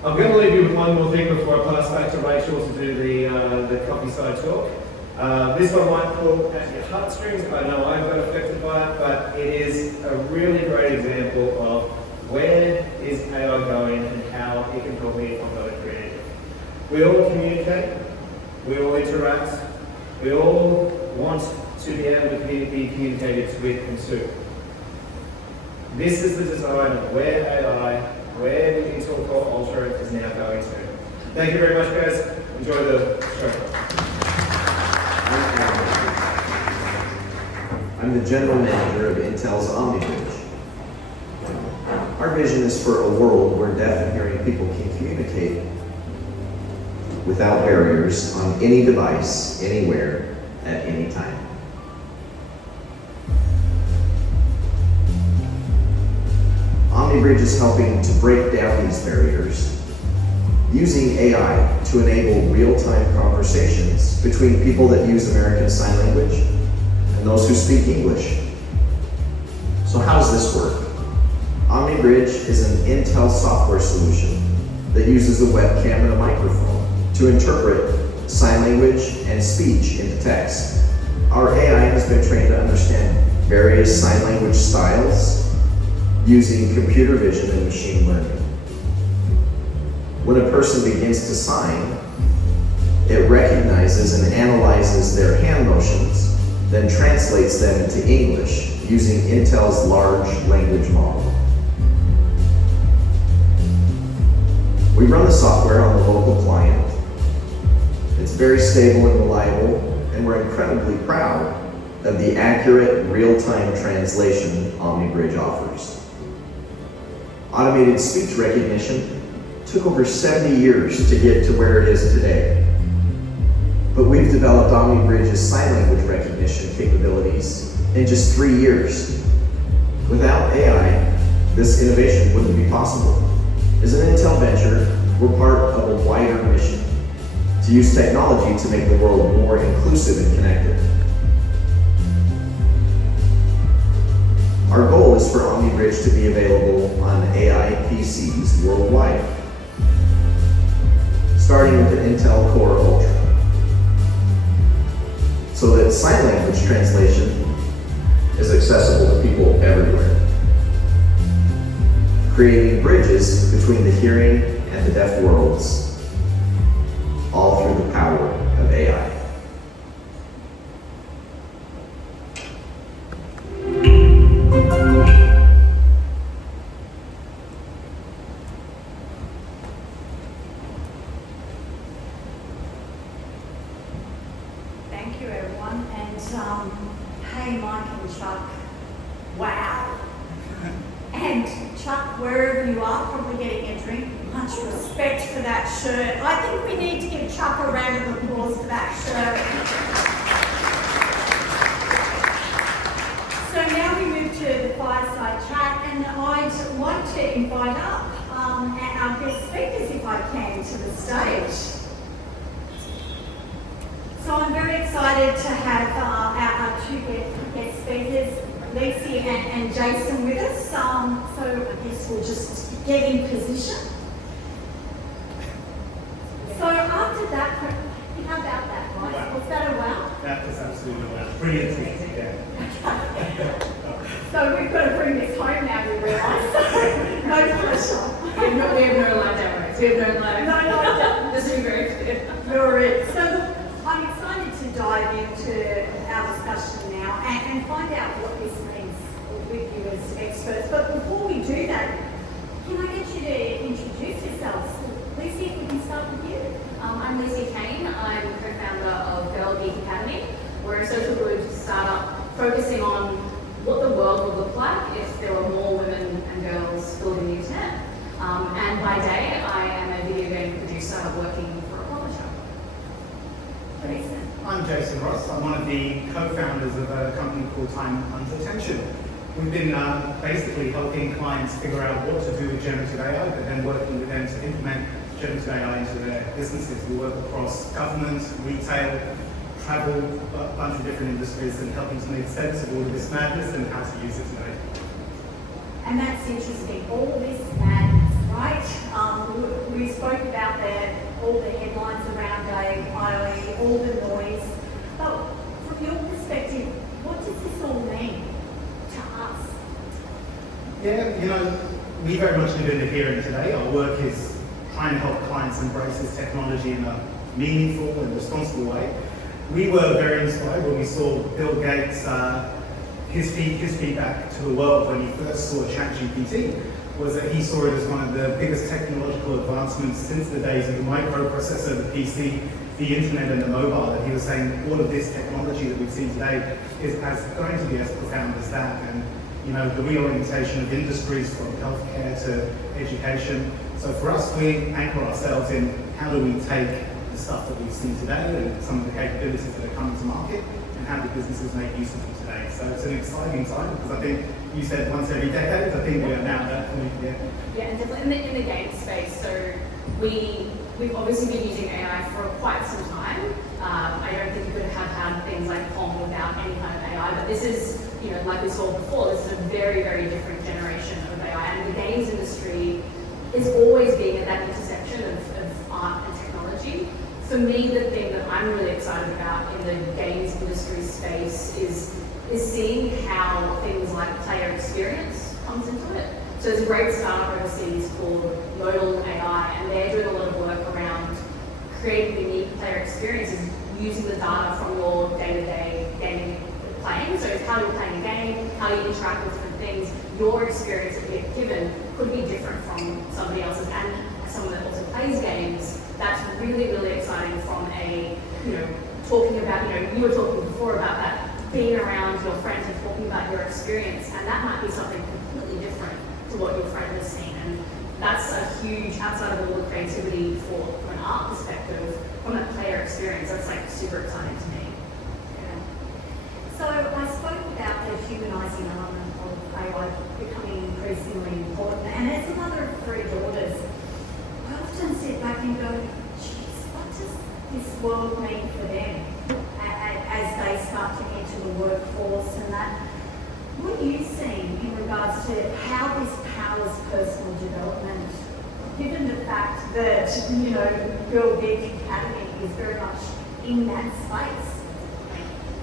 I'm going to leave you with one more thing before I pass back to Rachel to do the coffee side talk. This one might pull at your heartstrings. I know I got affected by it, but it is a really great example of where is AI going and how it can help me if I'm going creative. We all communicate, we all interact, we all want to be able to be communicated with and to. This is the design of where AI, where the Intel Core Ultra is now going to. Thank you very much, guys. Enjoy the show. I'm the general manager of Intel's OmniBridge. Our vision is for a world where deaf and hearing people can communicate without barriers on any device, anywhere, at any time. OmniBridge is helping to break down these barriers using AI to enable real-time conversations between people that use American Sign Language and those who speak English. So how does this work? OmniBridge is an Intel software solution that uses a webcam and a microphone to interpret sign language and speech into text. Our AI has been trained to understand various sign language styles using computer vision and machine learning. When a person begins to sign, it recognizes and analyzes their hand motions, then translates them into English using Intel's large language model. We run the software on the local client. It's very stable and reliable, and we're incredibly proud of the accurate, real-time translation OmniBridge offers. Automated speech recognition took over 70 years to get to where it is today. But we've developed OmniBridge's sign language recognition capabilities in just 3 years. Without AI, this innovation wouldn't be possible. As an Intel venture, we're part of a wider mission to use technology to make the world more inclusive and connected. Our goal is for OmniBridge to be available on AI PCs worldwide, starting with the Intel Core Ultra, so that sign language translation is accessible to people everywhere, creating bridges between the hearing and the deaf worlds, all through the power of AI. Thank you, everyone. And hey, Mike and Chuck, wow. And Chuck, wherever you are, probably getting a drink, much respect for that shirt. I think we need to give Chuck a round of applause for that shirt. So now we move to the fireside chat, and I'd like to invite up our guest speakers, if I can, to the stage. So I'm very excited to have our two guest speakers, Lacey and Jason, with us. So I guess we'll just get in position. So after that, how about that? Was that a wow? That was absolutely wow. Brilliant. Yeah. So we've got to bring this home now, we realise. No pressure. We have no live demos. We have no live. No, Just to be very clear. You're it. So I'm excited to dive into our discussion now and find out what this means with you as experts. But before we do that, can I get you to introduce yourselves? Lucy, if we can start with you. I'm Lucy Kane. I'm co-founder of Girl Geek Academy. We're a social good startup focusing on what the world would look like if there were more women and girls building the internet. And by day, I am a video game producer working for a publisher. Jason. I'm Jason Ross. I'm one of the co-founders of a company called Time Under Tension. We've been basically helping clients figure out what to do with generative AI, but then working with them to implement generative AI into their businesses. We work across government, retail, travel, a bunch of different industries, and helping to make sense of all of this madness and how to use it today. And that's interesting. All this madness, right? We spoke about all the headlines around AI, all the noise. But from your perspective, what does this all mean to us? Yeah, we very much live in the here and today. Our work is trying to help clients embrace this technology in a meaningful and responsible way. We were very inspired when we saw Bill Gates, his feedback to the world when he first saw ChatGPT was that he saw it as one of the biggest technological advancements since the days of the microprocessor, the PC, the internet and the mobile. And he was saying all of this technology that we've seen today is going to be as profound as that. And you know, the reorientation of industries from healthcare to education. So for us, we anchor ourselves in how do we take the stuff that we've seen today and some of the capabilities that are coming to market and how do businesses make use of them today. So it's an exciting time because I think you said once every decade, I think we are now at that point. Yeah, and definitely in the game space. So we've obviously been using AI for quite some time. I don't think you could have had things like Pong without any kind of AI, but this is, you know, like we saw before, this is a very, very different generation of AI. And the games industry is always being at that intersection of art and technology. For me, the thing that I'm really excited about in the games industry space is seeing how things like player experience comes into it. So there's a great startup overseas called Modal AI, and they're doing a lot of work around creating unique player experiences using the data from your day-to-day gaming playing. So it's how you're playing a game, how you interact with different things. Your experience that you get given could be different from somebody else's. And as someone that also plays games, that's really, really exciting from a, you know, talking about, you know, you were talking before about that, being around your friends and talking about your experience, and that might be something completely different to what your friend has seen. And that's a huge, outside of all the creativity from an art perspective, from that player experience, that's like super exciting to me. So I spoke about the humanising element of AI becoming increasingly important, and as a mother of 3 daughters, I often sit back and go, geez, what does this world mean for them as they start to enter the workforce and that? What are you seeing in regards to how this powers personal development, given the fact that, you know, Girl Geek Academy is very much in that space?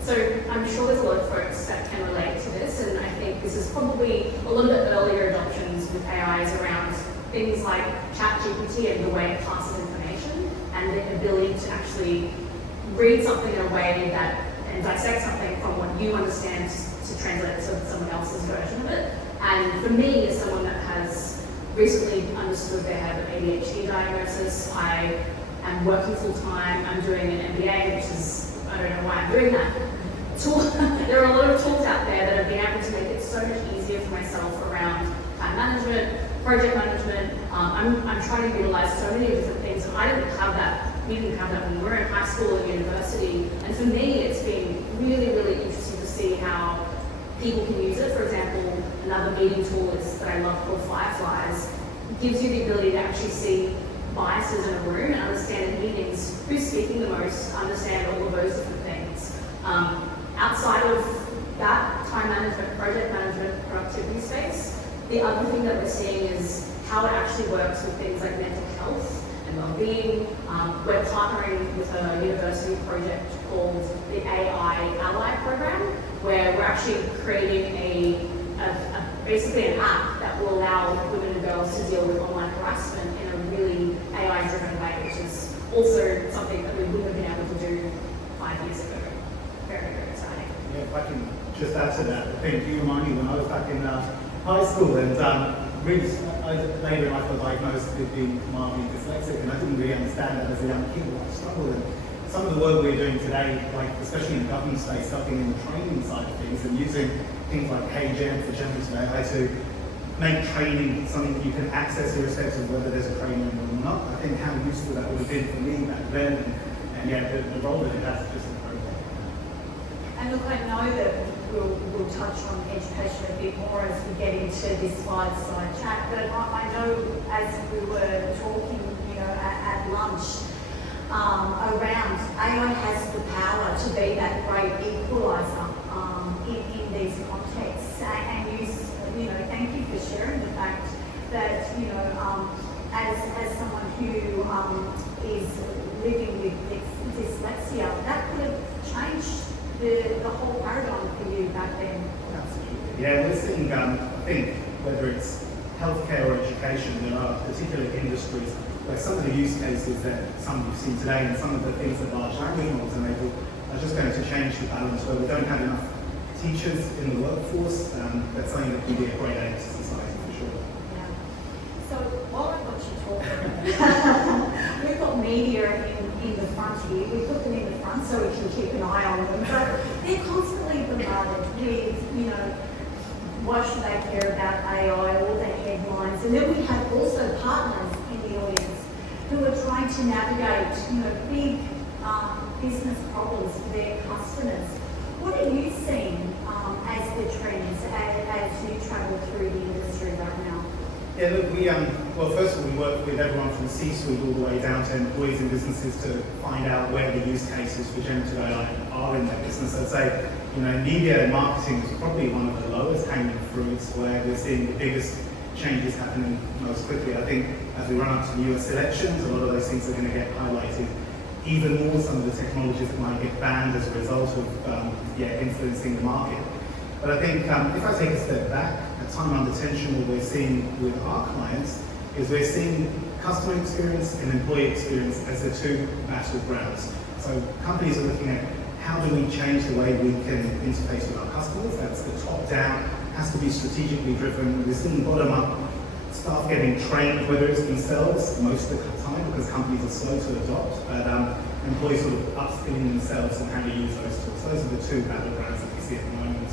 So I'm sure there's a lot of folks that can relate to this, and I think this is probably a little bit earlier adoptions with AIs around things like ChatGPT and the way it passes information and the ability to actually read something in a way that and dissect something from what you understand to translate it to someone else's version of it. And for me, as someone that has recently understood they have an ADHD diagnosis, I am working full time, I'm doing an MBA, which is, I don't know why I'm doing that. There are a lot of tools out there that have been able to make it so much easier for myself around time management, project management. I'm trying to utilize so many different things, and I didn't have that. We didn't have that when we were in high school and university. And for me, it's been really, really interesting to see how people can use it. For example, another meeting tool that I love called Fireflies. It gives you the ability to actually see biases in a room and understand in meetings who's speaking the most, understand all of those different things. Outside of that time management, project management, productivity space, the other thing that we're seeing is how it actually works with things like mental health and well-being. We're partnering with a university project called the AI Ally Program, where we're actually creating basically an app that will allow women and girls to deal with online harassment in a really AI-driven way, which is also something that we wouldn't have been able to do 5 years ago. Very, very exciting. Yeah, if I can just add to that, I think you remind me when I was back in high school and really, later in life I was diagnosed with being mildly dyslexic, and I didn't really understand that as a young kid, I struggled. And some of the work we're doing today, like especially in the government space, starting in the training side of things and using things like KGen for generative AI to make training something that you can access irrespective of whether there's a training or not. I think how useful that would have been for me back then, and yeah, the role that it has just incredible. And look, I know that we'll touch on education a bit more as we get into this fireside chat, but I know as we were talking, you know, at lunch, around AI has the power to be that great equaliser in these contexts. And you know, thank you for sharing the fact that, you know, as someone who is living with dyslexia, that could have changed the whole paradigm for you back then. Absolutely. Yeah, we're seeing, I think, whether it's healthcare or education, there are particular industries where some of the use cases that some you've seen today and some of the things that large language models enable are just going to change the balance where we don't have enough teachers in the workforce. That's something that can be a great aid to society for sure. Yeah. So while I've got you talking, we've got media in the front here. We put them in the front so we can keep an eye on them. But they're constantly bombarded with, why should they care about AI, all the headlines? And then we have also partners in the audience who are trying to navigate, big business problems for their customers. What are you seeing as the trends as you travel through the industry right now? Yeah, look, well, first of all, we work with everyone from C-suite all the way down to employees and businesses to find out where the use cases for generative AI are in their business. I'd say, media and marketing is probably one of the lowest hanging fruits where we're seeing the biggest changes happening most quickly. I think as we run up to the US elections, a lot of those things are going to get highlighted even more, some of the technologies that might get banned as a result of influencing the market. But I think if I take a step back, a time under tension, what we're seeing with our clients is we're seeing customer experience and employee experience as the two battlegrounds. So companies are looking at how do we change the way we can interface with our customers. That's the top down, has to be strategically driven. We're seeing bottom up, staff getting trained, whether it's themselves most of the time because companies are slow to adopt, but employees sort of upskilling themselves on how to use those tools. Those are the two battlegrounds that we see at the moment.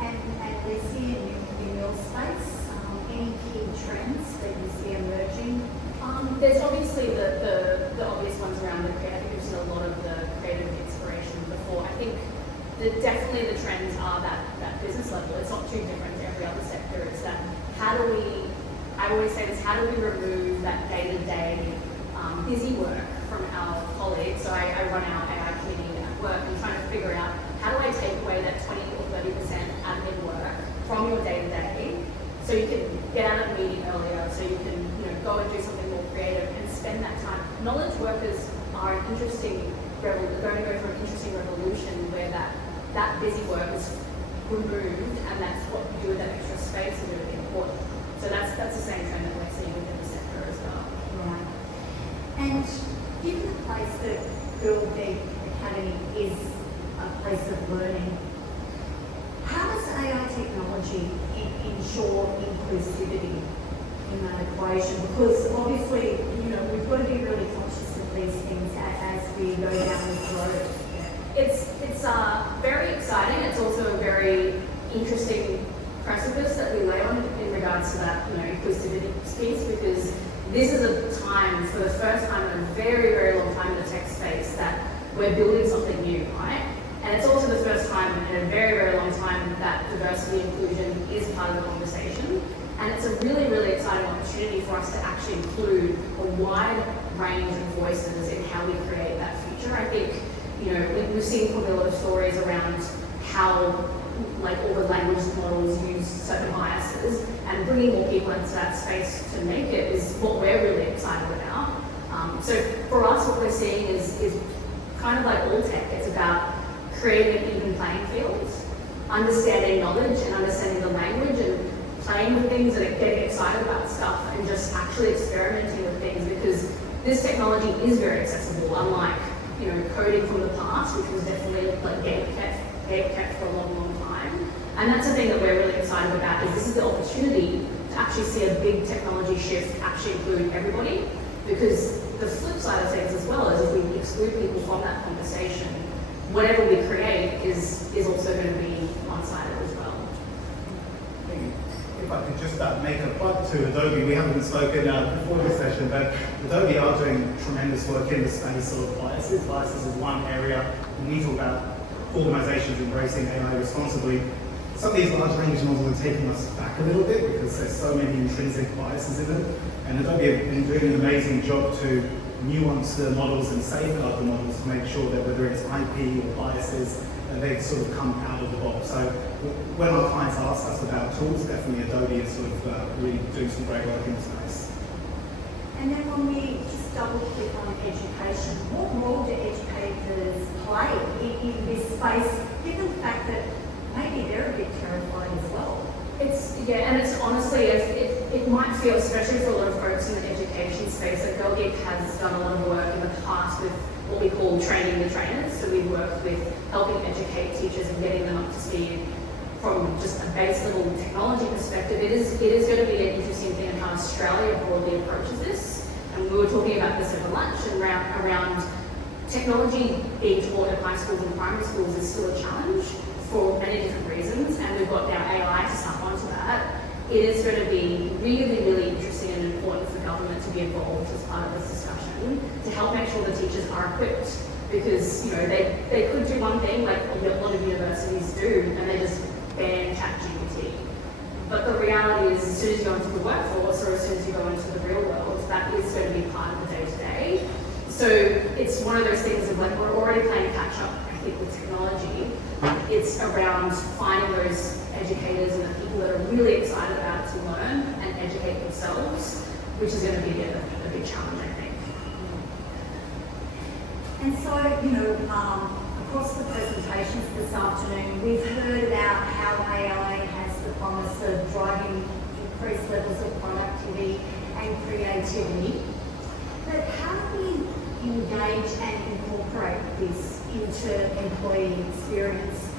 And we see in your space, any key trends that you see emerging? There's obviously the obvious ones around the creative. I think we've seen a lot of the creative inspiration before. I think definitely the trends are that business level. It's not too different to every other sector. It's that I always say this, how do we remove that day-to-day busy work from our colleagues? So I run our AI committee at work and trying to figure out how do I take away that 20 or 30% admin work from your day-to-day so you can get out of the meeting earlier, so you can go and do something more creative and spend that time. Knowledge workers are going to go through an interesting revolution where that busy work is removed, and that's what you do with that extra space is really important. So that's the same trend that we're seeing within the sector as well. Right. And given the place that Girl Geek Academy is a place of learning, how does AI technology ensure inclusivity in that equation? Because obviously, we've got to be really conscious of these things as we go down this road. It's very exciting. It's also a very interesting precipice that we lay on in regards to that, inclusivity piece, because this is a time, for the first time in a very, very long time in the tech space, that we're building something new, right? And it's also the first time in a very, very long time that diversity and inclusion is part of the conversation. And it's a really, really exciting opportunity for us to actually include a wide range of voices in how we create that future. I think, we've seen probably a lot of stories around how all the language models use certain biases, and bringing more people into that space to make it is what we're really excited about. So for us, what we're seeing is kind of like all tech. It's about creating an even playing field, understanding knowledge and understanding the language and playing with things and getting excited about stuff and just actually experimenting with things, because this technology is very accessible, unlike coding from the past, which was definitely gate-kept for a long, long time. And that's the thing that we're really excited about, is this is the opportunity to actually see a big technology shift actually include everybody, because the flip side of things as well is if we exclude people from that conversation, whatever we create is also going to be one-sided as well. If I could just make a plug to Adobe, we haven't spoken before this session, but Adobe are doing tremendous work in the space of biases. Biases is one area. When we talk about organizations embracing AI responsibly, some of these large language models are taking us back a little bit because there's so many intrinsic biases in them. And Adobe have been doing an amazing job to nuance the models and safeguard the models to make sure that whether it's IP or biases, they sort of come out of the box. So when our clients ask us about tools, definitely Adobe is sort of really doing some great work in this space. And then when we just double click on education, what role do educators play in this space, given the fact that maybe they're a bit terrified as well? And it's honestly, it might feel, especially for a lot of folks in the education space, that Girl Geek has done a lot of work in the past with what we call training the trainers. So we work with helping educate teachers and getting them up to speed from just a base level technology perspective. It is going to be an interesting thing in how Australia broadly approaches this. And we were talking about this over lunch and around technology being taught at high schools and primary schools is still a challenge for many different reasons, and we've got now AI to snap onto that. It is going to be really, really interesting and important for government to be involved as part of this discussion to help make sure the teachers are equipped, because they could do one thing like a lot of universities do, and they just ban ChatGPT. But the reality is, as soon as you go into the workforce or as soon as you go into the real world, that is going to be part of the day-to-day. So it's one of those things of like, we're already playing catch up, I think, with technology. It's around finding those educators and the people that are really excited about it to learn and educate themselves, which is going to be a big challenge, I think. And so, across the presentations this afternoon, we've heard about how AI has the promise of driving increased levels of productivity and creativity. But how do we engage and incorporate this into employee experience?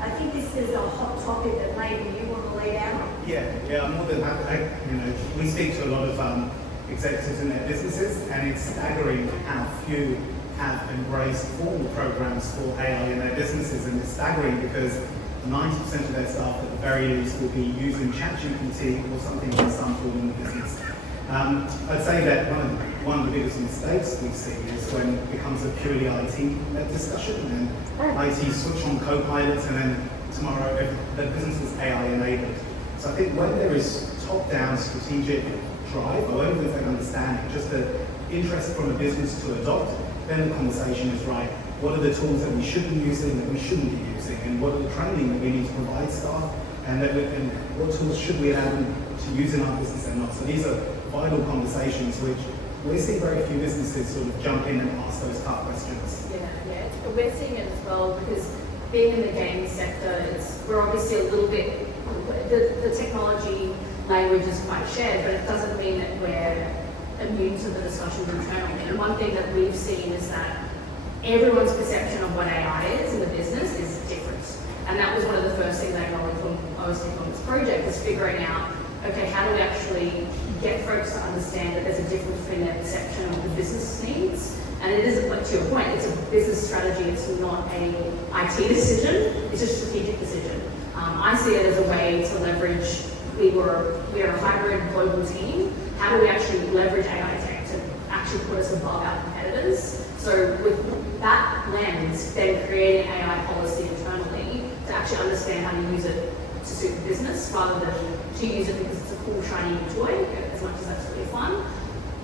I think this is a hot topic that maybe you want to lead out on. Yeah, I'm more than happy. We speak to a lot of executives in their businesses, and it's staggering how few have embraced formal programs for AI in their businesses, and it's staggering because 90% of their staff at the very least will be using ChatGPT or something in some form in the business. I'd say that one of the biggest mistakes we see is when it becomes a purely IT-led discussion, and IT switch on co-pilots, and then tomorrow the business is AI-enabled. So I think when there is top-down strategic drive, or when there's an understanding, just the interest from a business to adopt, then the conversation is right. What are the tools that we should be using, that we shouldn't be using, and what are the training that we need to provide staff, and what tools should we allow them to use in our business and not? So these are vital conversations which we're seeing very few businesses sort of jump in and ask those tough questions. Yeah. We're seeing it as well because being in the gaming sector, we're obviously a little bit, the technology language is quite shared, but it doesn't mean that we're immune to the discussions internally. And one thing that we've seen is that everyone's perception of what AI is in the business is different. And that was one of the first things I acknowledged when I was taking on this project, is figuring out, okay, how do we actually get folks to understand that there's a difference between their perception of the business needs? And it is, like, to your point, it's a business strategy, it's not a IT decision, it's a strategic decision. I see it as a way to leverage, we are a hybrid global team, how do we actually leverage AI tech to actually put us above our competitors? So with that lens, then creating AI policy internally to actually understand how to use it to suit the business rather than to use it because it's a cool, shiny toy, as much as that's really fun.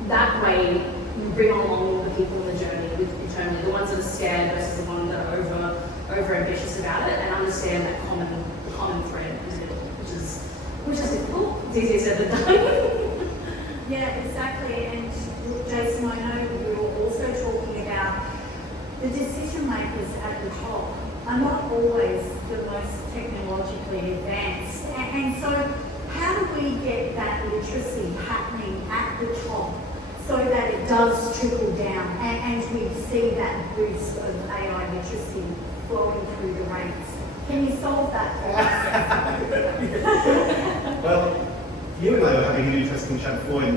That way, you bring along the people in the journey internally, the ones that are scared versus the ones that are over ambitious about it, and understand that common thread, which is difficult. It's easier said than done. Yeah, exactly. And Jason, I know we were also talking about the decision makers at the top are not always the most technologically advanced. And so how do we get that literacy happening at the top so that it does trickle down and we see that boost of AI literacy flowing through the ranks? Can you solve that for us? Well, you and I were having an interesting chat before, and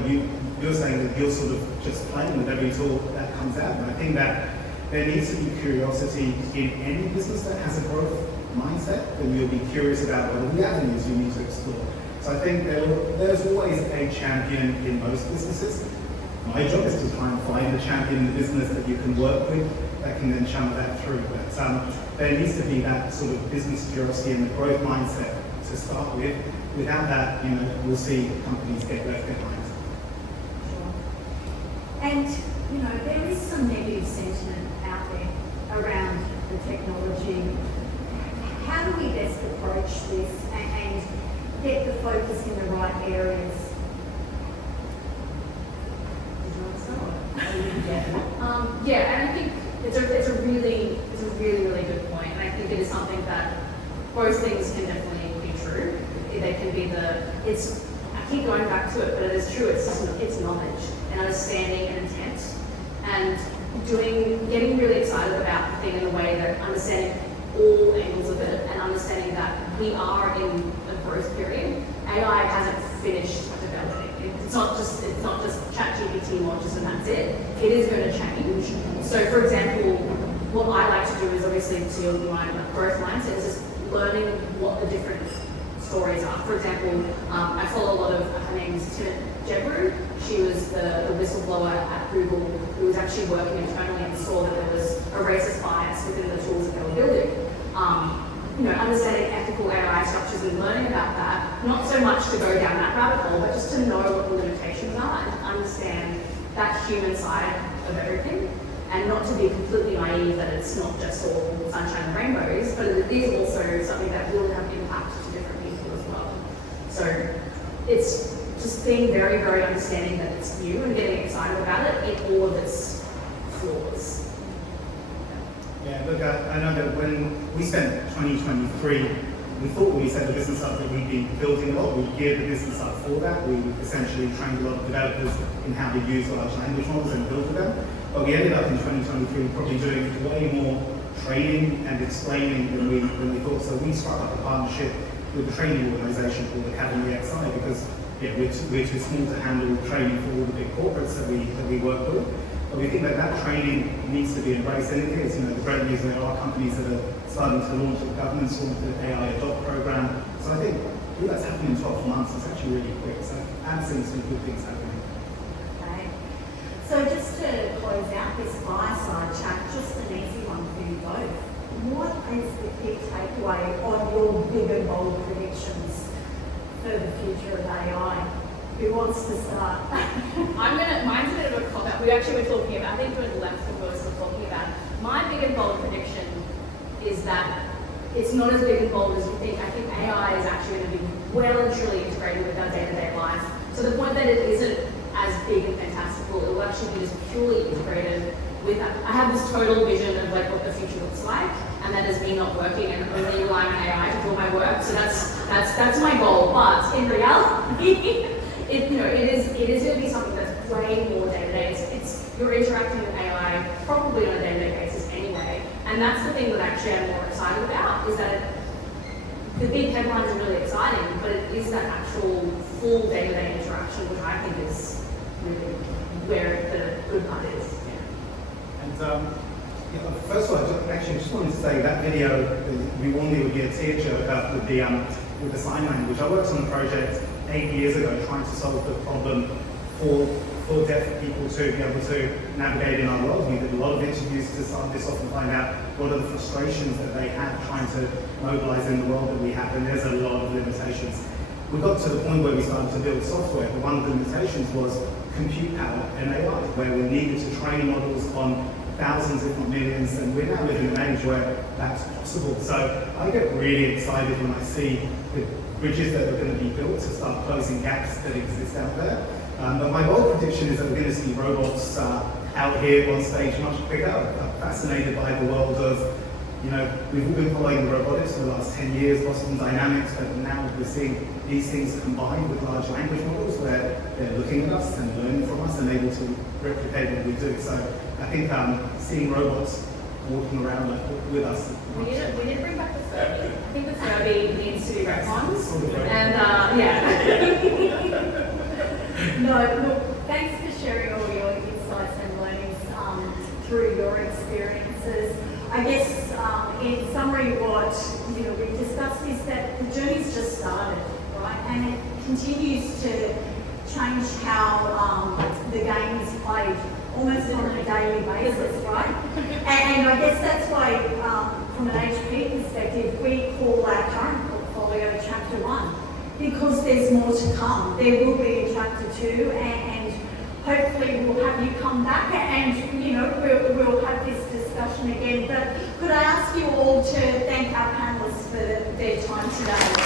you're saying that you're sort of just playing with every tool that comes out. And I think that there needs to be curiosity in any business that has a growth mindset, and you'll be curious about what are the avenues you need to explore. So I think there's always a champion in most businesses. My job is to try and find the champion in the business that you can work with that can then channel that through. But there needs to be that sort of business curiosity and the growth mindset to start with. Without that, we'll see companies get left behind. Sure. And, there is some negative sentiment out there around the technology. How do we best approach this and get the focus in the right areas? And I think it's a really good point, and I think it is something that both things can definitely be true. there can be I keep going back to it, but it is true, it's knowledge and understanding and intent, and getting really excited about the thing in a way that understanding all angles of it and understanding that we are in a growth period. AI hasn't finished developing. It's not just ChatGPT launches and that's it. It is going to change. So for example, what I like to do is obviously to your growth mindset is just learning what the different stories are. For example, I follow a lot of, her name's Jebru. She was the whistleblower at Google who was actually working internally and saw that there was a racist bias within the tools that they were building. Understanding ethical AI structures and learning about that, not so much to go down that rabbit hole, but just to know what the limitations are and understand that human side of everything, and not to be completely naive that it's not just all sunshine and rainbows, but it is also something that will have impact to different people as well. So it's just being very, very understanding that it's new and getting excited about it in all of its flaws. Yeah, look, I know that when we spent 2023, we thought when we set the business up that we'd be building a lot, we geared the business up for that. We essentially trained a lot of developers in how to use large language models and build with them. But we ended up in 2023 probably doing way more training and explaining than we thought. So we struck up a partnership with a training organisation called Academy XI because we're too small to handle training for all the big corporates that we work with. But we think that training needs to be embraced, and it is. The great news, there are companies that are starting to launch the government's launched the AI Adopt program. So I think that's happening in 12 months. It's actually really quick. So I'm seeing some good things happening. Okay. So just to close out this fireside chat, just an easy one for you both. What is the key takeaway on your big and bold predictions for the future of AI? Who wants to start? Mine's a bit of a cop-out. We actually were talking about, I think we were left when we were still talking about it. My big and bold prediction is that it's not as big and bold as you think. I think AI is actually going to be well and truly integrated with our day-to-day life. To the point that it isn't as big and fantastical. It will actually be just purely integrated with that. I have this total vision of what the future looks like, and that is me not working and only relying on AI to do my work. So that's my goal. But in reality, it is going to be something that's way more day-to-day. You're interacting with AI probably on a day-to-day basis anyway, and that's the thing that actually I'm more excited about, is that the big headlines are really exciting, but it is that actual full day-to-day interaction, which I think is really where the good part is. And first of all, I just wanted to say that video, we warned you would be a tearjerker with the sign language. I worked on a project 8 years ago trying to solve the problem for deaf people to be able to navigate in our world. We did a lot of interviews to start this off and find out what are the frustrations that they have trying to mobilize in the world that we have, and there's a lot of limitations. We got to the point where we started to build software, but one of the limitations was compute power and AI, where we needed to train models on thousands, if not millions, and we're now living in an age where that's possible. So I get really excited when I see the bridges that are going to be built to start closing gaps that exist out there. But my bold prediction is that we're going to see robots out here on stage much quicker. I'm fascinated by the world of, we've all been following the robotics for the last 10 years, Boston Dynamics, but now we're seeing these things combined with large language models where they're looking at us and learning from us and able to replicate what we do. So I think seeing robots walking around with us. We need to bring back the Furby. I think the Furby needs to be retconned. And yeah. No, look, thanks for sharing all your insights and learnings through your experiences. I guess in summary, what we've discussed is that the journey's just started, right? And it continues to change how the game is played, almost on a daily basis, right? And I guess that's why, from an HP perspective, we call our current portfolio Chapter 1. Because there's more to come. There will be a Chapter 2, and hopefully we'll have you come back and we'll have this discussion again. But could I ask you all to thank our panelists for their time today?